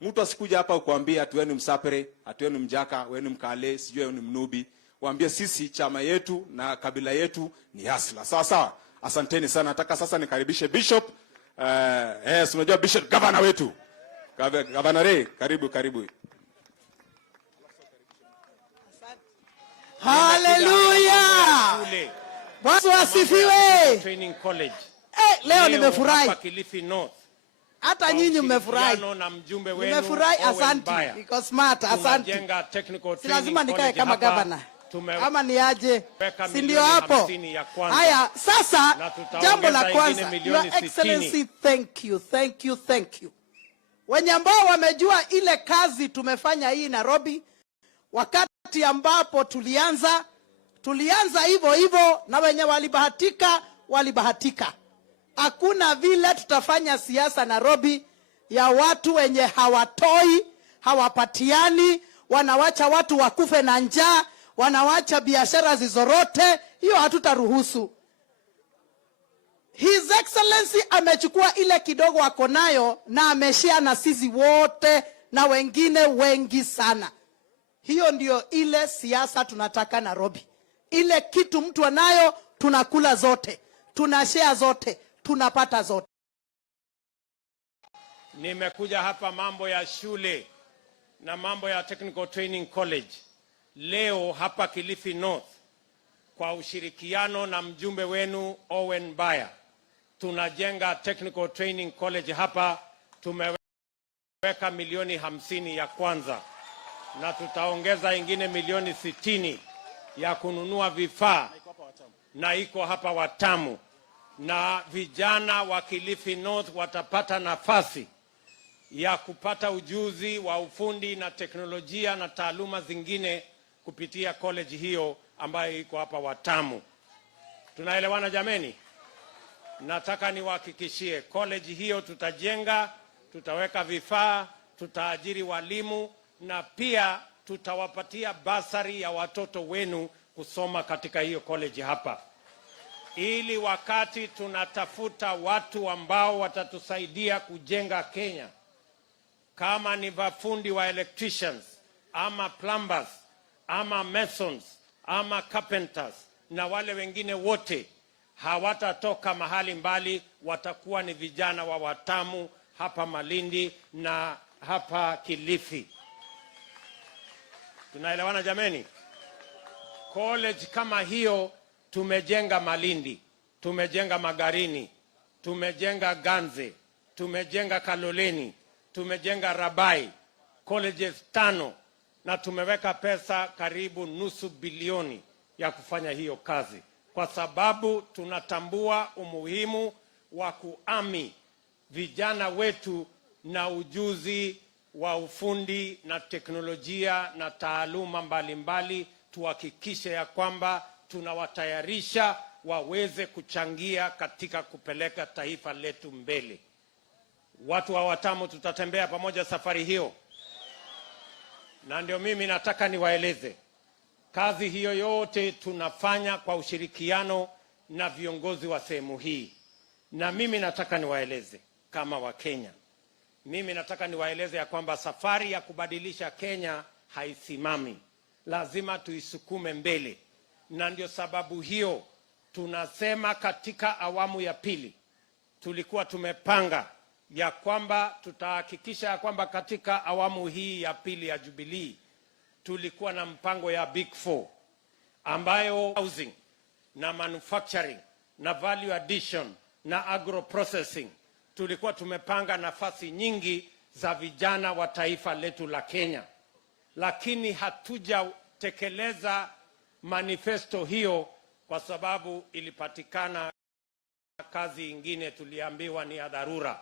Mtu asikuja hapa kukuambia atu wewe ni Msapere, atu wewe ni Mjaka, wewe ni Mkale, sijui wewe ni Mnubi. Waambie sisi chama yetu na kabila yetu ni Hustler. Sawa sawa. Asanteni sana. Nataka sasa nikaribishe Bishop. Unajua Bishop governor wetu. Governor Ray, karibu. Hallelujah! Bwana asifiwe. Training College. Leo nimefurahi. Hapa Kilifi North. Hata nyinyi mmefurahi. Nimefurahi, asante. Iko smart, asante. Si lazima nikae kama governor. Ama ni aje? Si ndio hapo? Haya, sasa jambo la kwanza. Your Excellency, thank you. Wenye ambao wamejua ile kazi tumefanya hii Nairobi, wakati ambapo tulianza hivyo na wenye walibahatika. Hakuna vile tutafanya siasa Nairobi ya watu wenye hawatoi, hawapatiani, wanawacha watu wakufe na njaa, wanawacha biashara zizorote. Hiyo hatutaruhusu. His Excellency amechukua ile kidogo ako nayo na ameshare na sisi wote na wengine wengi sana. Hiyo ndio ile siasa tunataka Nairobi. Ile kitu mtu anayo tunakula zote, tunashare zote, tunapata zote. Nimekuja hapa mambo ya shule na mambo ya Technical Training College. Leo hapa Kilifi North kwa ushirikiano na mjumbe wenu Owen Baya tunajenga Technical Training College hapa. Tumeweka milioni 50 ya kwanza na tutaongeza ingine milioni 60 ya kununua vifaa na iko hapa Watamu. Na vijana wa Kilifi North watapata nafasi ya kupata ujuzi wa ufundi na teknolojia na taaluma zingine kupitia college hiyo ambayo iko hapa Watamu. Tunaelewana jameni? Nataka niwahakikishie college hiyo tutajenga, tutaweka vifaa, tutaajiri walimu na pia tutawapatia basari ya watoto wenu kusoma katika hiyo college hapa. Ili wakati tunatafuta watu ambao watatusaidia kujenga Kenya, kama ni wafundi wa electricians, ama plumbers, ama masons, ama carpenters, na wale wengine wote, hawatatoka mahali mbali, watakuwa ni vijana wa Watamu hapa Malindi na hapa Kilifi. Tunaelewana jameni? College kama hiyo tumejenga Malindi, tumejenga Magarini, tumejenga Ganze, tumejenga Kaloleni, tumejenga Rabai, colleges 5, na tumeweka pesa karibu nusu bilioni ya kufanya hiyo kazi, kwa sababu tunatambua umuhimu wa kuami vijana wetu na ujuzi wa ufundi na teknolojia na taaluma mbalimbali. Tuhakikishe ya kwamba tunawatayarisha waweze kuchangia katika kupeleka taifa letu mbele. Watu wa Watamu tutatembea pamoja safari hiyo, na ndio mimi nataka niwaeleze kazi hiyo yote tunafanya kwa ushirikiano na viongozi wa sehemu hii. Na mimi nataka niwaeleze kama Wakenya, mimi nataka niwaeleze ya kwamba safari ya kubadilisha Kenya haisimami, lazima tuisukume mbele. Na ndio sababu hiyo tunasema katika awamu ya pili tulikuwa tumepanga ya kwamba tutahakikisha ya kwamba katika awamu hii ya pili ya Jubilee tulikuwa na mpango ya Big Four ambayo housing na manufacturing na value addition na agro processing. Tulikuwa tumepanga nafasi nyingi za vijana wa taifa letu la Kenya, lakini hatujatekeleza manifesto hiyo kwa sababu ilipatikana kazi ingine. Tuliambiwa ni ya dharura,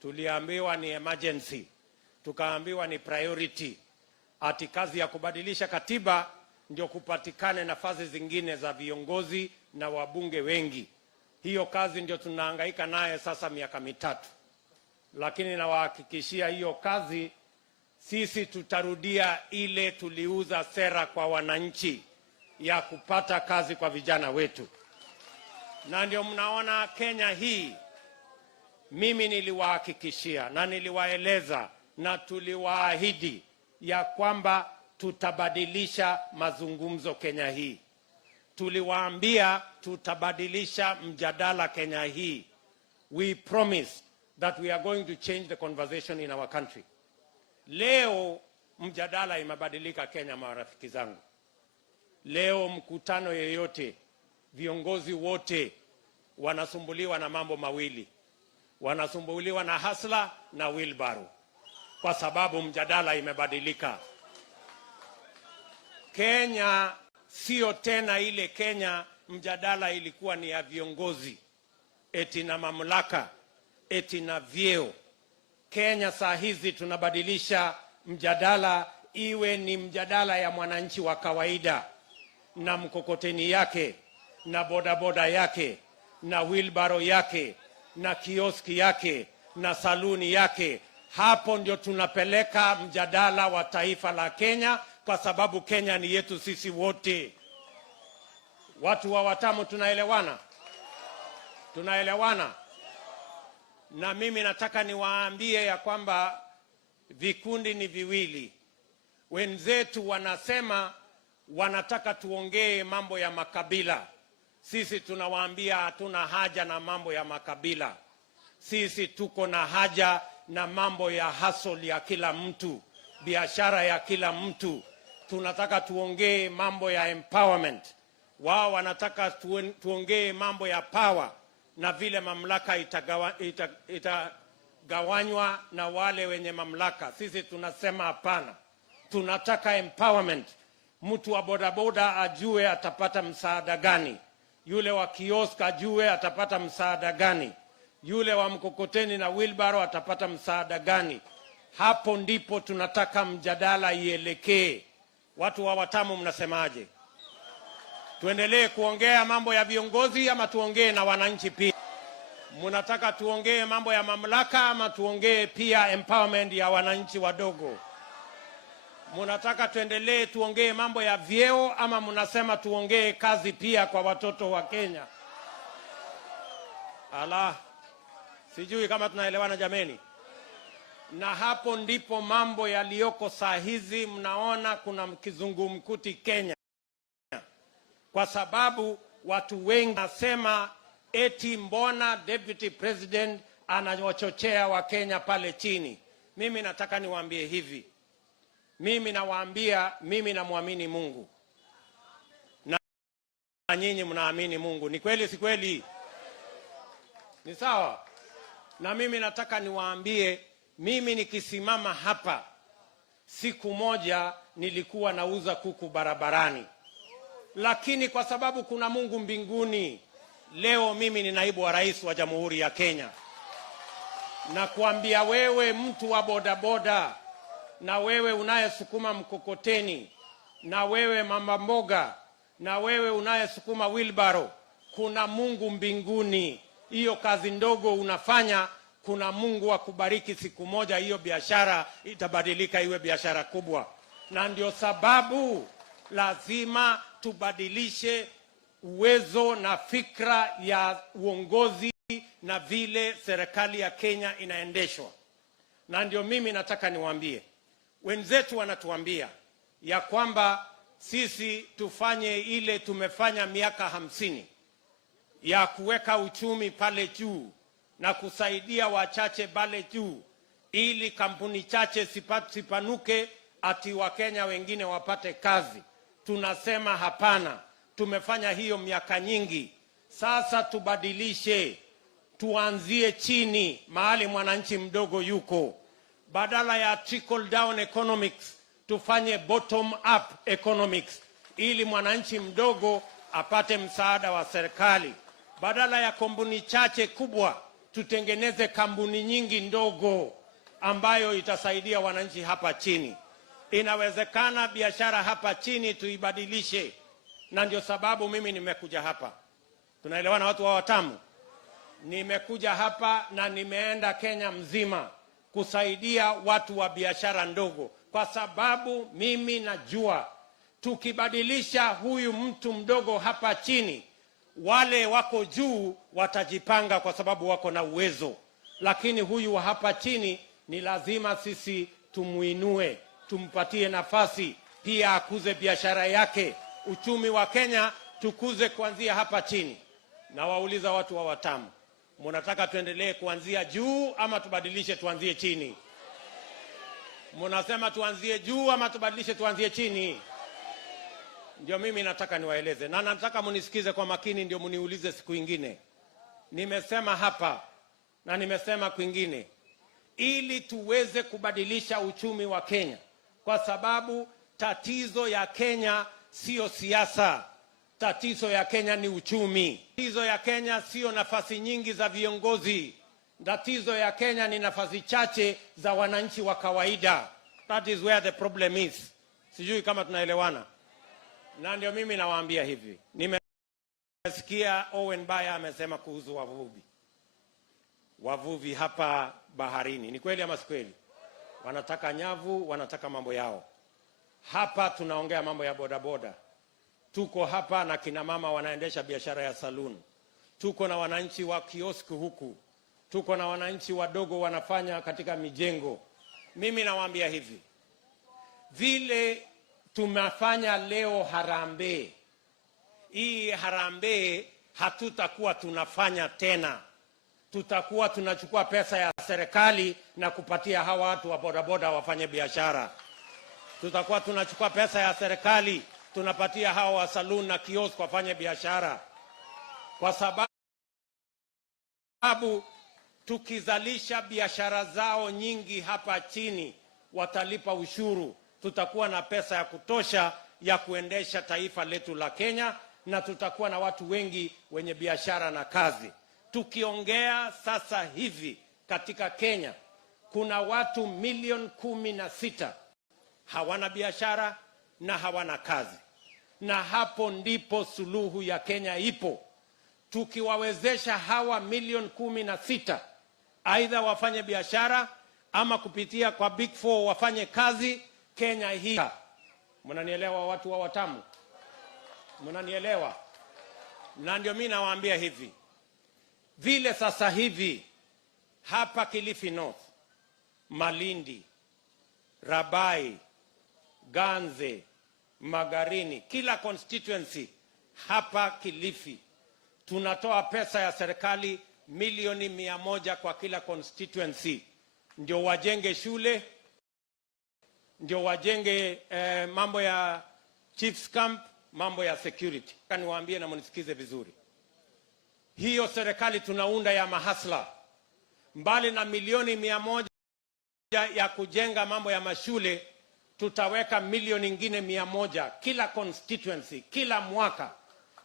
tuliambiwa ni emergency, tukaambiwa ni priority. Ati kazi ya kubadilisha katiba ndio kupatikane nafasi zingine za viongozi na wabunge wengi. Hiyo kazi ndio tunahangaika naye sasa miaka 3. Lakini nawahakikishia hiyo kazi sisi tutarudia ile tuliuza sera kwa wananchi ya kupata kazi kwa vijana wetu. Na ndio mnaona Kenya hii, mimi niliwahakikishia na niliwaeleza na tuliwaahidi ya kwamba tutabadilisha mazungumzo Kenya hii. Tuliwaambia tutabadilisha mjadala Kenya hii. We promise that we are going to change the conversation in our country. Leo mjadala imebadilika Kenya, marafiki zangu. Leo mkutano yeyote, viongozi wote wanasumbuliwa na mambo mawili. Wanasumbuliwa na hasla na wheelbarrow, kwa sababu mjadala imebadilika. Kenya sio tena ile Kenya mjadala ilikuwa ni ya viongozi, eti na mamlaka, eti na vyeo. Kenya saa hizi tunabadilisha mjadala iwe ni mjadala ya mwananchi wa kawaida, na mkokoteni yake, na bodaboda yake, na wheelbarrow yake, na kioski yake, na saluni yake. Hapo ndio tunapeleka mjadala wa taifa la Kenya, kwa sababu Kenya ni yetu sisi wote. Watu wa Watamu tunaelewana? Tunaelewana? Na mimi nataka niwaambie ya kwamba vikundi ni viwili. Wenzetu wanasema wanataka tuongee mambo ya makabila. Sisi tunawaambia hatuna haja na mambo ya makabila. Sisi tuko na haja na mambo ya hustle ya kila mtu, biashara ya kila mtu. Tunataka tuongee mambo ya empowerment. Wao wanataka tuongee mambo ya power na vile mamlaka itagawanywa na wale wenye mamlaka. Sisi tunasema hapana. Tunataka empowerment. Mtu wa bodaboda ajue atapata msaada gani. Yule wa kiosk ajue atapata msaada gani. Yule wa mkokoteni na wheelbarrow atapata msaada gani. Hapo ndipo tunataka mjadala ielekee. Watu wa Watamu mnasemaje? Tuendelee kuongea mambo ya viongozi ama tuongee na wananchi pia? Mnataka tuongee mambo ya mamlaka ama tuongee pia empowerment ya wananchi wadogo? Mnataka tuendelee tuongee mambo ya vyeo ama mnasema tuongee kazi pia kwa watoto wa Kenya? Sijui kama tunaelewana jameni. Na hapo ndipo mambo yaliyoko saa hizi. Mnaona kuna kizungumkuti Kenya, kwa sababu watu wengi nasema eti mbona Deputy President anawachochea wa Kenya pale chini. Mimi nataka niwaambie hivi. Mimi nawaambia, mimi namwamini Mungu. Na nyinyi mnaamini Mungu. Ni kweli si kweli? Ni sawa? Na mimi nataka niwaambie, mimi nikisimama hapa, siku moja nilikuwa nauza kuku barabarani. Lakini kwa sababu kuna Mungu mbinguni, leo mimi ni naibu wa rais wa Jamhuri ya Kenya. Na kuambia wewe mtu wa bodaboda, na wewe unayesukuma mkokoteni, na wewe mama mboga, na wewe unayesukuma wheelbarrow, kuna Mungu mbinguni. Hiyo kazi ndogo unafanya, kuna Mungu akubariki, siku moja hiyo biashara itabadilika iwe biashara kubwa. Na ndio sababu lazima tubadilishe uwezo na fikra ya uongozi na vile serikali ya Kenya inaendeshwa. Na ndio mimi nataka niwaambie, wenzetu wanatuambia ya kwamba sisi tufanye ile tumefanya miaka 50 ya kuweka uchumi pale juu na kusaidia wachache pale juu, ili kampuni chache sipanuke ati Wakenya wengine wapate kazi. Tunasema hapana. Tumefanya hiyo miaka nyingi. Sasa tubadilishe, tuanzie chini mahali mwananchi mdogo yuko. Badala ya trickle down economics, tufanye bottom up economics, ili mwananchi mdogo apate msaada wa serikali. Badala ya kampuni chache kubwa, tutengeneze kampuni nyingi ndogo ambayo itasaidia wananchi hapa chini. Inawezekana biashara hapa chini tuibadilishe. Na ndio sababu mimi nimekuja hapa. Tunaelewana watu wa Watamu? Nimekuja hapa na nimeenda Kenya mzima kusaidia watu wa biashara ndogo, kwa sababu mimi najua tukibadilisha huyu mtu mdogo hapa chini, wale wako juu watajipanga kwa sababu wako na uwezo. Lakini huyu wa hapa chini ni lazima sisi tumuinue, tumpatie nafasi pia akuze biashara yake. Uchumi wa Kenya tukuze kuanzia hapa chini. Na wauliza watu wa Watamu, mnataka tuendelee kuanzia juu ama tubadilishe tuanzie chini? Mnasema tuanzie juu ama tubadilishe tuanzie chini? Ndio mimi nataka niwaeleze, na nataka munisikize kwa makini, ndio muniulize siku ingine. Nimesema hapa na nimesema kwingine, ili tuweze kubadilisha uchumi wa Kenya, kwa sababu tatizo ya Kenya sio siasa. Tatizo ya Kenya ni uchumi. Tatizo ya Kenya sio nafasi nyingi za viongozi. Tatizo ya Kenya ni nafasi chache za wananchi wa kawaida. That is where the problem is. Sijui kama tunaelewana. Na ndio mimi nawaambia hivi. Nimesikia Owen Baya amesema kuhusu wavuvi. Wavuvi hapa baharini. Ni kweli ama si kweli? Wanataka nyavu, wanataka mambo yao. Hapa tunaongea mambo ya bodaboda. Tuko hapa na kina mama wanaendesha biashara ya saloon. Tuko na wananchi wa kioski huku. Tuko na wananchi wadogo wanafanya katika mijengo. Mimi nawaambia hivi, vile tumefanya leo harambee, hii harambee hatutakuwa tunafanya tena. Tutakuwa tunachukua pesa ya serikali na kupatia hawa watu wa bodaboda wafanye biashara. Tutakuwa tunachukua pesa ya serikali tunapatia hawa wa saloon na kiosk wafanye biashara. Kwa sababu tukizalisha biashara zao nyingi hapa chini, watalipa ushuru. Tutakuwa na pesa ya kutosha ya kuendesha taifa letu la Kenya, na tutakuwa na watu wengi wenye biashara na kazi. Tukiongea sasa hivi katika Kenya, kuna watu milioni 16 hawana biashara na hawana kazi. na hapo ndipo suluhu ya Kenya ipo. Tukiwawezesha hawa milioni 16 aidha wafanye biashara ama kupitia kwa Big Four wafanye kazi, Kenya hii. Mnanielewa watu wa Watamu? Mnanielewa? Na ndio mimi nawaambia hivi, vile sasa hivi hapa Kilifi North, Malindi, Rabai, Ganze, Magarini, kila constituency hapa Kilifi tunatoa pesa ya serikali milioni 100 kwa kila constituency, ndio wajenge shule, ndio wajenge mambo ya chiefs camp, mambo ya security. Niwaambie na mnisikize vizuri, hiyo serikali tunaunda ya mahasla, mbali na milioni 100 ya kujenga mambo ya mashule, tutaweka milioni nyingine 100 kila constituency kila mwaka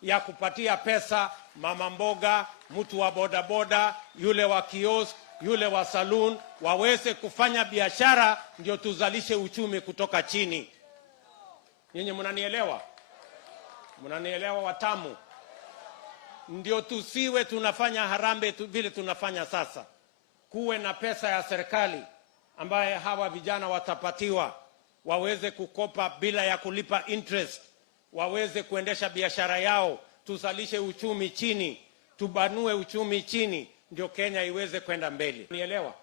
ya kupatia pesa mama mboga, mtu wa bodaboda, yule wa kiosk, yule wa saloon, waweze kufanya biashara, ndio tuzalishe uchumi kutoka chini. Nyinyi mnanielewa? Mnanielewa Watamu? Ndio tusiwe tunafanya harambe vile tunafanya sasa. Kuwe na pesa ya serikali ambaye hawa vijana watapatiwa, waweze kukopa bila ya kulipa interest, waweze kuendesha biashara yao, tuzalishe uchumi chini, tubanue uchumi chini, ndio Kenya iweze kwenda mbele. Nielewa?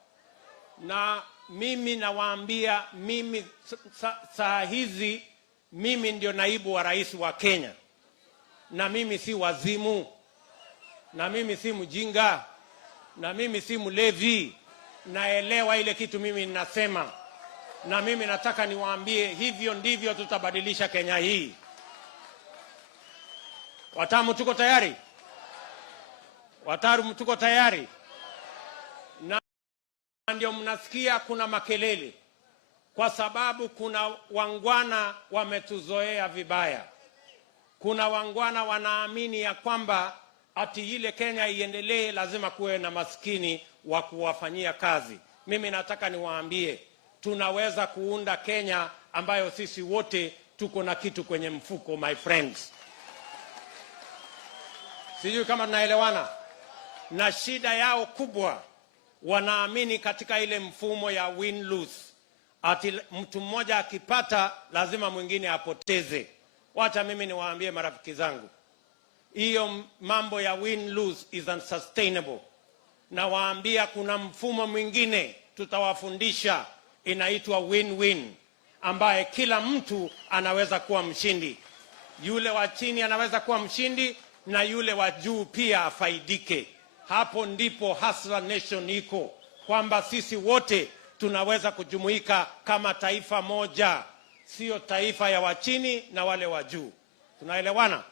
Na mimi nawaambia, mimi saa hizi mimi ndio naibu wa rais wa Kenya, na mimi si wazimu, na mimi si mjinga, na mimi si mlevi. Naelewa ile kitu mimi ninasema, na mimi nataka niwaambie hivyo ndivyo tutabadilisha Kenya hii. Watamu tuko tayari? Wataru tuko tayari? Na ndio mnasikia kuna makelele, kwa sababu kuna wangwana wametuzoea vibaya. Kuna wangwana wanaamini ya kwamba ati ile Kenya iendelee lazima kuwe na maskini wa kuwafanyia kazi. Mimi nataka niwaambie, tunaweza kuunda Kenya ambayo sisi wote tuko na kitu kwenye mfuko, my friends. Sijui kama tunaelewana. Na shida yao kubwa, wanaamini katika ile mfumo ya win-lose. Ati mtu mmoja akipata lazima mwingine apoteze. Wacha mimi niwaambie marafiki zangu, hiyo mambo ya win-lose is unsustainable. Na waambia kuna mfumo mwingine tutawafundisha, inaitwa win-win, ambaye kila mtu anaweza kuwa mshindi. Yule wa chini anaweza kuwa mshindi na yule wa juu pia afaidike. Hapo ndipo hustler nation iko, kwamba sisi wote tunaweza kujumuika kama taifa moja, sio taifa ya wachini na wale wa juu. Tunaelewana?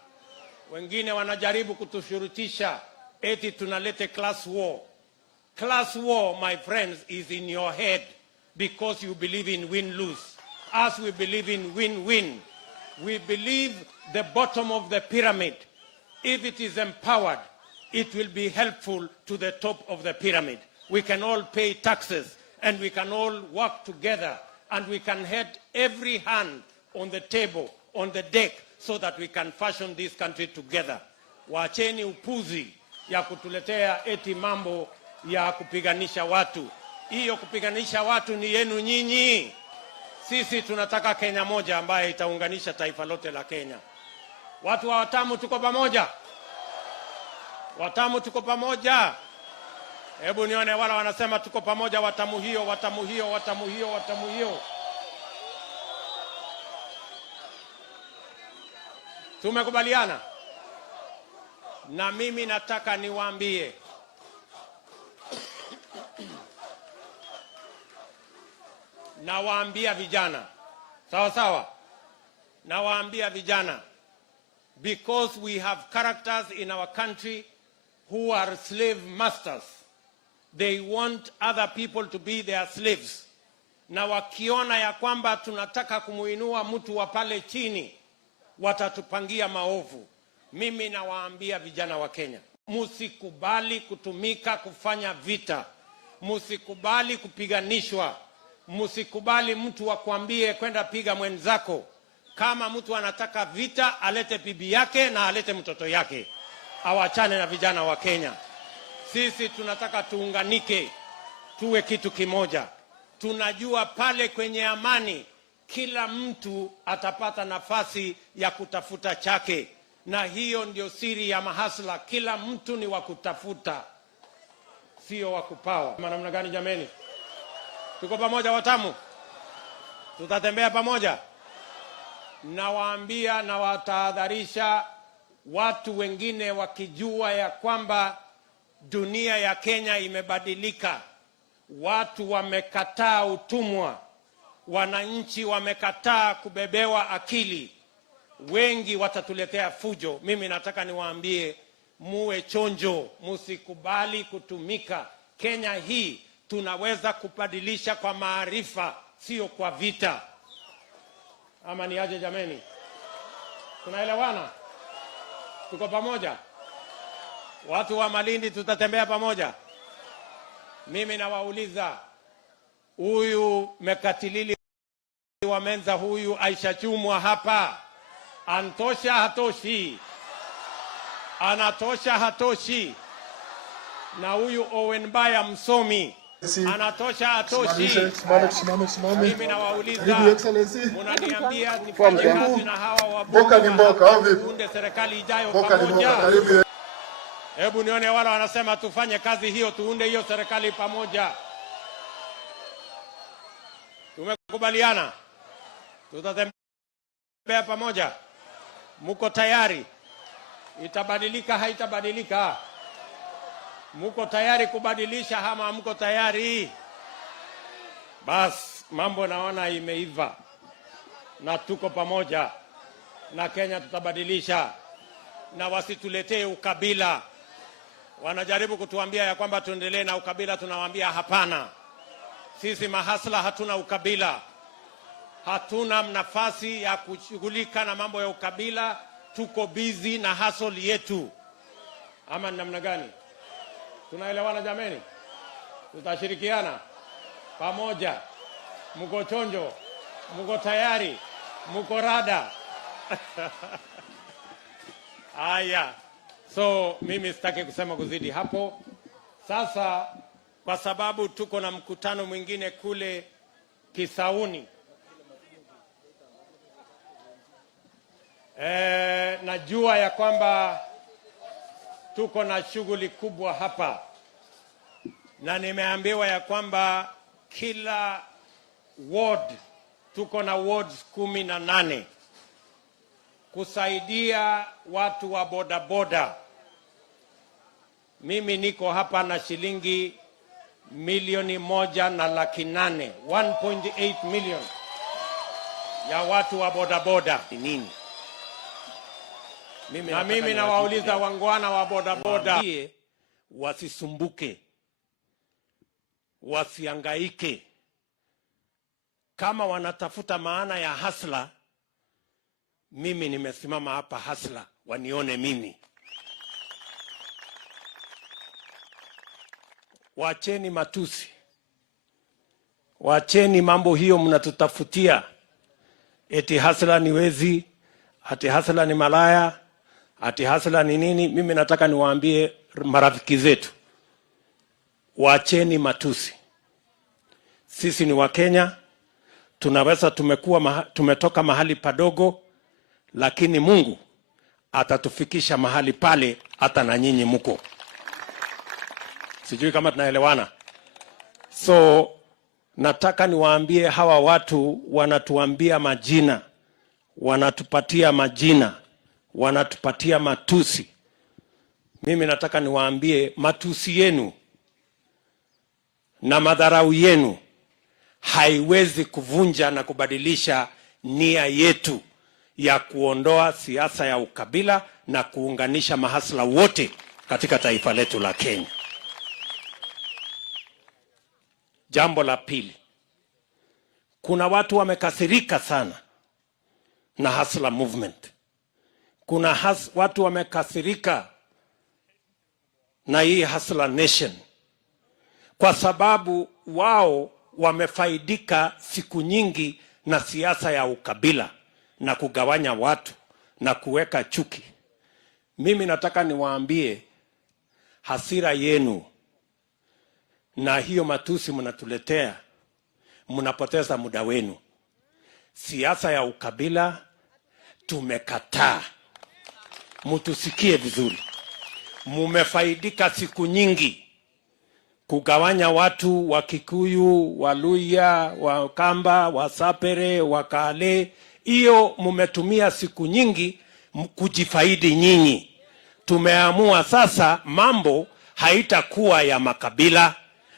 Wengine wanajaribu kutushurutisha eti tunalete class war. Class war, my friends, is in your head because you believe in win-lose. As we believe in win-win, we believe the bottom of the pyramid, if it is empowered, it will be helpful to the top of the pyramid. We can all pay taxes and we can all work together and we can have every hand on the table, on the deck, so that we can fashion this country together. Wacheni upuzi ya kutuletea eti mambo ya kupiganisha watu. Hiyo kupiganisha watu ni yenu nyinyi. Sisi tunataka Kenya moja ambaye itaunganisha taifa lote la Kenya. Watu wa Watamu tuko pamoja? Watamu tuko pamoja? Hebu nione wala wanasema tuko pamoja. Watamu hiyo, Watamu hiyo, Watamu hiyo, Watamu hiyo. Tumekubaliana? Na mimi nataka niwaambie, nawaambia vijana, sawa sawa, nawaambia vijana, because we have characters in our country who are slave masters. They want other people to be their slaves. Na wakiona ya kwamba tunataka kumuinua mtu wa pale chini, watatupangia maovu. Mimi nawaambia vijana wa Kenya, musikubali kutumika kufanya vita. Musikubali kupiganishwa. Musikubali mtu akwambie kwenda piga mwenzako. Kama mtu anataka vita, alete bibi yake na alete mtoto yake, awachane na vijana wa Kenya. Sisi tunataka tuunganike, tuwe kitu kimoja. Tunajua pale kwenye amani kila mtu atapata nafasi ya kutafuta chake, na hiyo ndio siri ya mahasla. Kila mtu ni wa kutafuta, sio wa kupawa. Namna gani jameni? Tuko pamoja watamu? Tutatembea pamoja? Nawaambia na watahadharisha watu wengine wakijua ya kwamba dunia ya Kenya imebadilika. Watu wamekataa utumwa. Wananchi wamekataa kubebewa akili. Wengi watatuletea fujo. Mimi nataka niwaambie muwe chonjo, musikubali kutumika. Kenya hii tunaweza kubadilisha kwa maarifa, sio kwa vita. Ama ni aje jameni? Tunaelewana? Tuko pamoja? Watu wa Malindi tutatembea pamoja? Mimi nawauliza, huyu Mekatilili wa Menza, huyu Aisha Chumwa hapa, antosha hatoshi? Anatosha hatoshi? Na huyu Owen Baya msomi, anatosha hatoshi? Mimi nawauliza, munaniambia nifanye kazi na hawa wabunge tuunde serikali ijayo pamoja? Hebu nione wala wanasema tufanye kazi hiyo, tuunde hiyo serikali pamoja. Tumekubaliana? Tutatembea pamoja? Muko tayari? Itabadilika haitabadilika? Muko tayari kubadilisha ama muko tayari? Bas, mambo naona imeiva na tuko pamoja, na Kenya tutabadilisha. Na wasituletee ukabila. Wanajaribu kutuambia ya kwamba tuendelee na ukabila, tunawaambia hapana. Sisi mahasla hatuna ukabila. Hatuna nafasi ya kushughulika na mambo ya ukabila. Tuko busy na hustle yetu. Ama namna gani? Tunaelewana jameni? Tutashirikiana pamoja? Muko chonjo? Muko tayari? Muko rada? Aya. So mimi sitaki kusema kuzidi hapo. Sasa kwa sababu tuko na mkutano mwingine kule Kisauni, najua ya kwamba tuko na shughuli kubwa hapa, na nimeambiwa ya kwamba kila ward tuko na wards 18 kusaidia watu wa bodaboda. Mimi niko hapa na shilingi 1,800,000, 1.8 million ya watu wa bodaboda. Nini? Mimi nawauliza wangwana wa bodaboda, wasisumbuke, wasiangaike. Kama wanatafuta maana ya hasla, mimi nimesimama hapa hasla, wanione mimi. Wacheni matusi. Wacheni mambo hiyo mnatutafutia. Eti hasla ni wezi, ati hasla ni malaya, ati hasla ni nini. Mimi nataka niwaambie marafiki zetu, wacheni matusi. Sisi ni wa Kenya. Tunaweza tumetoka mahali padogo, lakini Mungu atatufikisha mahali pale hata na nyinyi mko. Sijui kama tunaelewana. So nataka niwaambie hawa watu wanatuambia majina, wanatupatia majina, wanatupatia matusi. Mimi nataka niwaambie matusi yenu na madharau yenu haiwezi kuvunja na kubadilisha nia yetu ya kuondoa siasa ya ukabila na kuunganisha mahasla wote katika taifa letu la Kenya. Jambo la pili, kuna watu wamekasirika sana na hasla movement. Kuna watu wamekasirika na hii hasla nation kwa sababu wao wamefaidika siku nyingi na siasa ya ukabila, na kugawanya watu na kuweka chuki. Mimi nataka niwaambie hasira yenu na hiyo matusi mnatuletea, mnapoteza muda wenu. Siasa ya ukabila tumekataa. Mtusikie vizuri. Mumefaidika siku nyingi kugawanya watu wa Kikuyu, wa Luhya, wa Kamba, wa Sapere, wa Kale. Hiyo mumetumia siku nyingi kujifaidi nyinyi. Tumeamua sasa mambo haitakuwa ya makabila,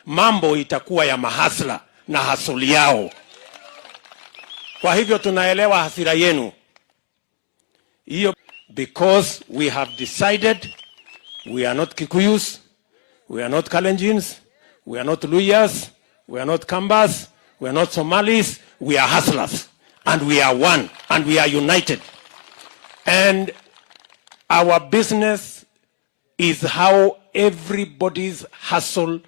mambo itakuwa ya mahasla na hasuli yao. Kwa hivyo tunaelewa hasira yenu. Hiyo because we have decided we are not Kikuyus, we are not Kalenjins, we are not Luyas, we are not Kambas, we are not Somalis, we are hustlers. And we are one, and we are united. And our business is how everybody's hustle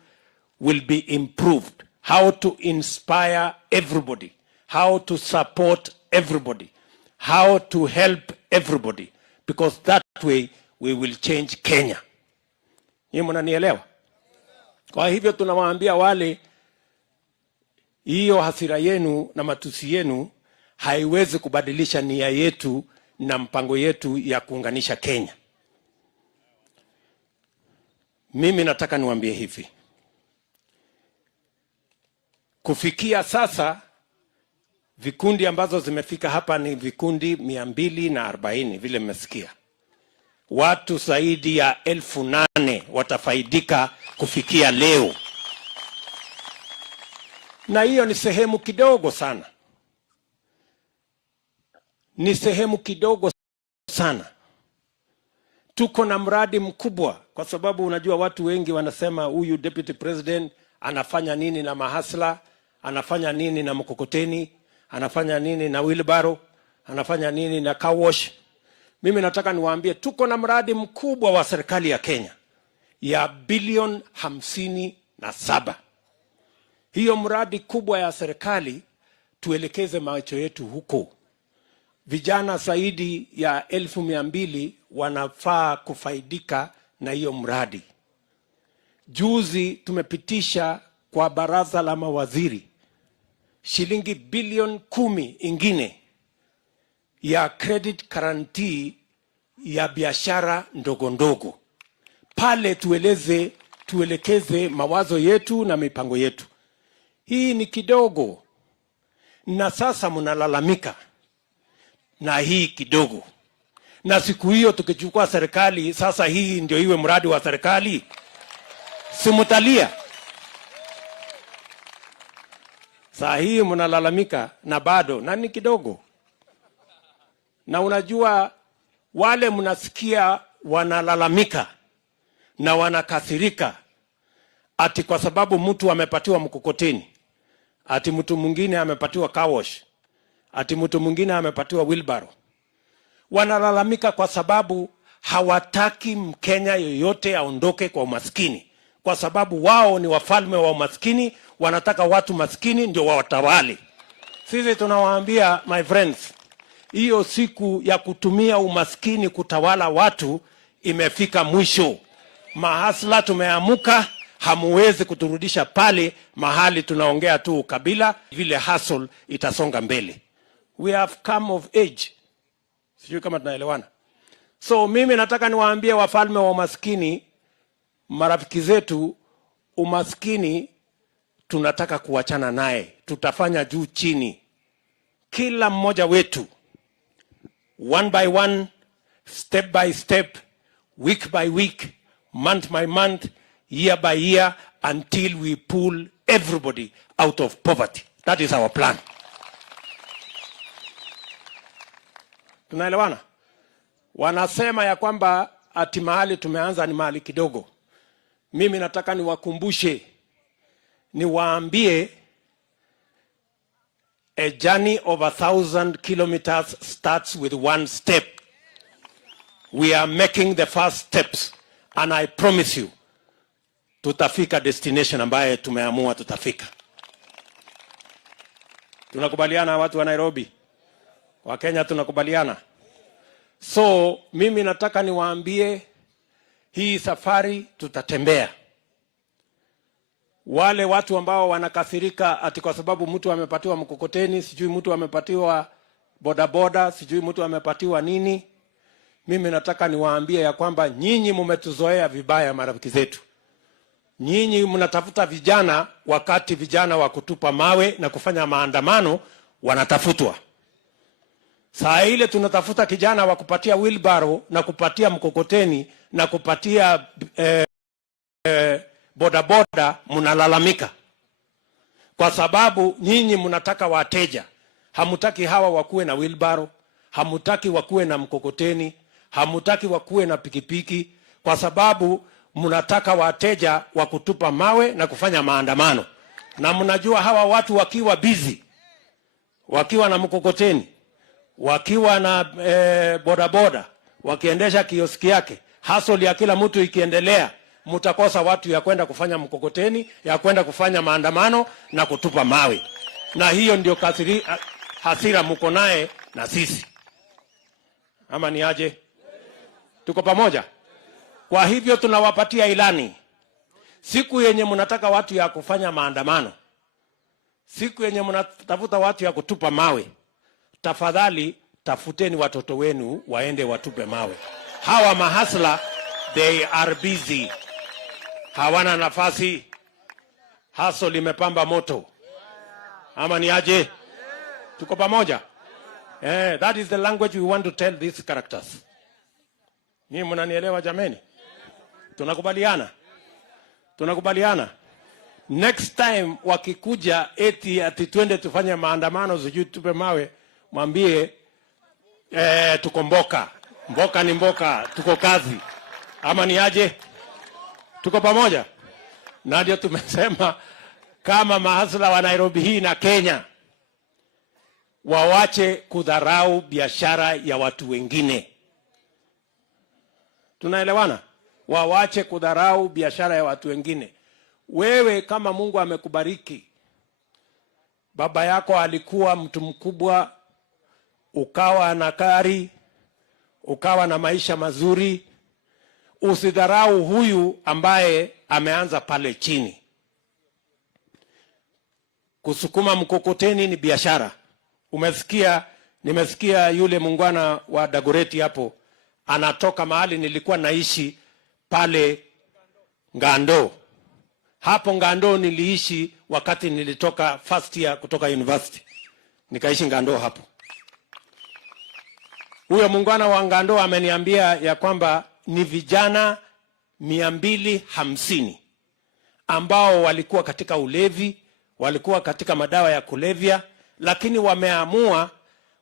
will be improved, how to inspire everybody, how to support everybody, how to help everybody, because that way we will change Kenya. Nyinyi mnanielewa? Kwa hivyo tunawaambia wale, hiyo hasira yenu na matusi yenu haiwezi kubadilisha nia yetu na mpango yetu ya kuunganisha Kenya. Mimi nataka niwaambie hivi. Kufikia sasa vikundi ambazo zimefika hapa ni vikundi 240 vile mmesikia. Watu zaidi ya 8,000 watafaidika kufikia leo. Na hiyo ni sehemu kidogo sana. Ni sehemu kidogo sana. Tuko na mradi mkubwa, kwa sababu unajua watu wengi wanasema huyu deputy president anafanya nini na mahasla, anafanya nini na mkokoteni, anafanya nini na wheelbarrow, anafanya nini na car wash. Mimi nataka niwaambie tuko na mradi mkubwa wa serikali ya Kenya ya bilioni 57. Hiyo mradi kubwa ya serikali tuelekeze macho yetu huko. Vijana zaidi ya 200,000 wanafaa kufaidika na hiyo mradi. Juzi tumepitisha kwa baraza la mawaziri shilingi bilioni 10 ingine ya credit guarantee ya biashara ndogo ndogo. Pale tuelekeze mawazo yetu na mipango yetu. Hii ni kidogo. Na sasa mnalalamika na hii kidogo. Na siku hiyo tukichukua serikali, sasa hii ndio iwe mradi wa serikali. Simutalia. Saa hii mnalalamika na bado na ni kidogo. Na unajua wale mnasikia wanalalamika na wanakasirika ati kwa sababu mtu amepatiwa mkokoteni, ati mtu mwingine amepatiwa car wash, ati mtu mwingine amepatiwa wheelbarrow. Wanalalamika kwa sababu hawataki Mkenya yoyote aondoke kwa umaskini, kwa sababu wao ni wafalme wa umaskini, wanataka watu maskini ndio watawale. Sisi tunawaambia my friends, hiyo siku ya kutumia umaskini kutawala watu imefika mwisho. Mahasla tumeamuka, hamuwezi kuturudisha pale mahali tunaongea tu ukabila, vile hustle itasonga mbele. We have come of age. Sijui kama tunaelewana. So mimi nataka niwaambie wafalme wa umaskini, marafiki zetu, umaskini tunataka kuachana naye. Tutafanya juu chini. Kila mmoja wetu, one by one, step by step, week by week, month by month, year by year, until we pull everybody out of poverty. That is our plan. Tunaelewana? Wanasema ya kwamba ati mahali tumeanza ni mahali kidogo. Mimi nataka niwakumbushe, niwaambie, a journey of 1,000 kilometers starts with one step. We are making the first steps, and I promise you, tutafika destination ambaye tumeamua tutafika. Tunakubaliana watu wa Nairobi? Wakenya tunakubaliana. So mimi nataka niwaambie hii safari tutatembea. Wale watu ambao wanakasirika ati kwa sababu mtu amepatiwa mkokoteni, sijui mtu amepatiwa bodaboda, sijui mtu amepatiwa nini, mimi nataka niwaambie ya kwamba nyinyi mmetuzoea vibaya marafiki zetu. Nyinyi mnatafuta vijana wakati vijana wa kutupa mawe na kufanya maandamano wanatafutwa. Saa ile tunatafuta kijana wa kupatia wheelbarrow na kupatia mkokoteni na kupatia bodaboda, mnalalamika. Kwa sababu nyinyi mnataka wateja. Hamutaki hawa wakuwe na wheelbarrow, hamutaki wakuwe na mkokoteni, hamutaki wakuwe na pikipiki, kwa sababu mnataka wateja wa kutupa mawe na kufanya maandamano. Na mnajua hawa watu wakiwa busy, wakiwa na mkokoteni, wakiwa na bodaboda, wakiendesha kioski yake, hustle ya kila mtu ikiendelea, mtakosa watu ya kwenda kufanya mkokoteni, ya kwenda kufanya maandamano na kutupa mawe. Na hiyo ndio hasira mko naye na sisi. Ama ni aje? Tuko pamoja? Kwa hivyo tunawapatia ilani. Siku yenye mnataka watu ya kufanya maandamano, siku yenye mnatafuta watu ya kutupa mawe, tafadhali tafuteni watoto wenu waende watupe mawe. Hawa mahasla, they are busy. Hawana nafasi. Hustle limepamba moto. Ama ni aje? Tuko pamoja? That is the language we want to tell these characters. Nyinyi mnanielewa jameni? Tunakubaliana? Tunakubaliana? Next time wakikuja ati twende tufanye maandamano sijui tupe mawe, mwambie tuko mboka. Mboka ni mboka, tuko kazi. Ama ni aje? Tuko pamoja? Na ndio tumesema kama mahasla wa Nairobi hii na Kenya wawache kudharau biashara ya watu wengine. Tunaelewana? Wawache kudharau biashara ya watu wengine. Wewe kama Mungu amekubariki, baba yako alikuwa mtu mkubwa, ukawa na gari, ukawa na maisha mazuri, usidharau huyu ambaye ameanza pale chini. Kusukuma mkokoteni ni biashara. Nimesikia yule muungwana wa Dagoreti hapo, anatoka mahali nilikuwa naishi pale Ngando. Hapo Ngando niliishi wakati nilitoka first year kutoka university. Nikaishi Ngando hapo. Huyo muungwana wa Ngando ameniambia ya kwamba ni vijana 250 ambao walikuwa katika ulevi, walikuwa katika madawa ya kulevya, lakini wameamua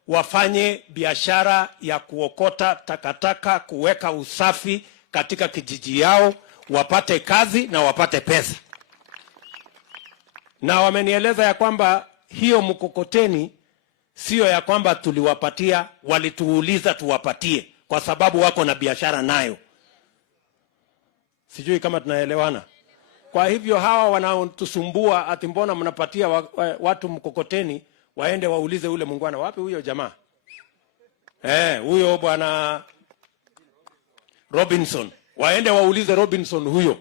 wafanye biashara ya kuokota takataka, kuweka usafi katika kijiji yao, wapate kazi na wapate pesa. Na wamenieleza ya kwamba hiyo mkokoteni sio ya kwamba tuliwapatia, walituuliza tuwapatie kwa sababu wako na biashara nayo. Sijui kama tunaelewana. Kwa hivyo hawa wanaotusumbua ati mbona mnapatia watu mkokoteni, waende waulize ule muungwana, wapi huyo jamaa? Huyo bwana Robinson. Waende waulize Robinson huyo.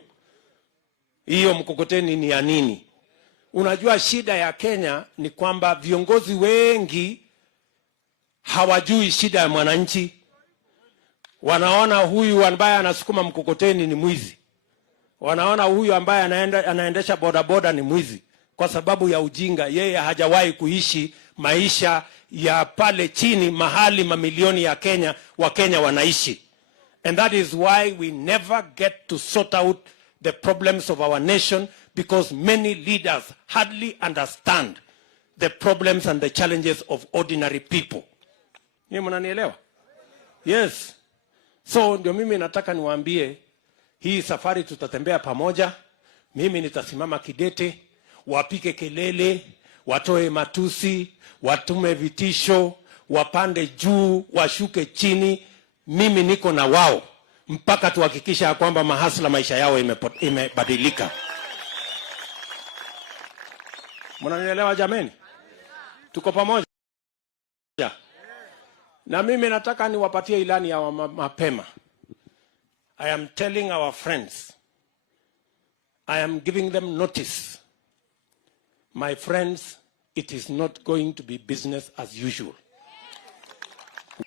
Hiyo mkokoteni ni ya nini? Unajua shida ya Kenya ni kwamba viongozi wengi hawajui shida ya mwananchi. Wanaona huyu ambaye anasukuma mkokoteni ni mwizi. Wanaona huyu ambaye anaendesha bodaboda ni mwizi. Kwa sababu ya ujinga, yeye hajawahi kuishi maisha ya pale chini mahali mamilioni ya Wakenya wanaishi. And that is why we never get to sort out the problems of our nation, because many leaders hardly understand the problems and the challenges of ordinary people. Ni mnanielewa? Yes. So ndio mimi nataka niwaambie hii safari tutatembea pamoja. Mimi nitasimama kidete, wapike kelele, watoe matusi, watume vitisho, wapande juu, washuke chini. Mimi niko na wao mpaka tuhakikisha kwamba mahasla maisha yao imebadilika. Mnanielewa jameni? Tuko pamoja? Na mimi nataka niwapatie ilani ya mapema. I am telling our friends, I am giving them notice. My friends, it is not going to be business as usual.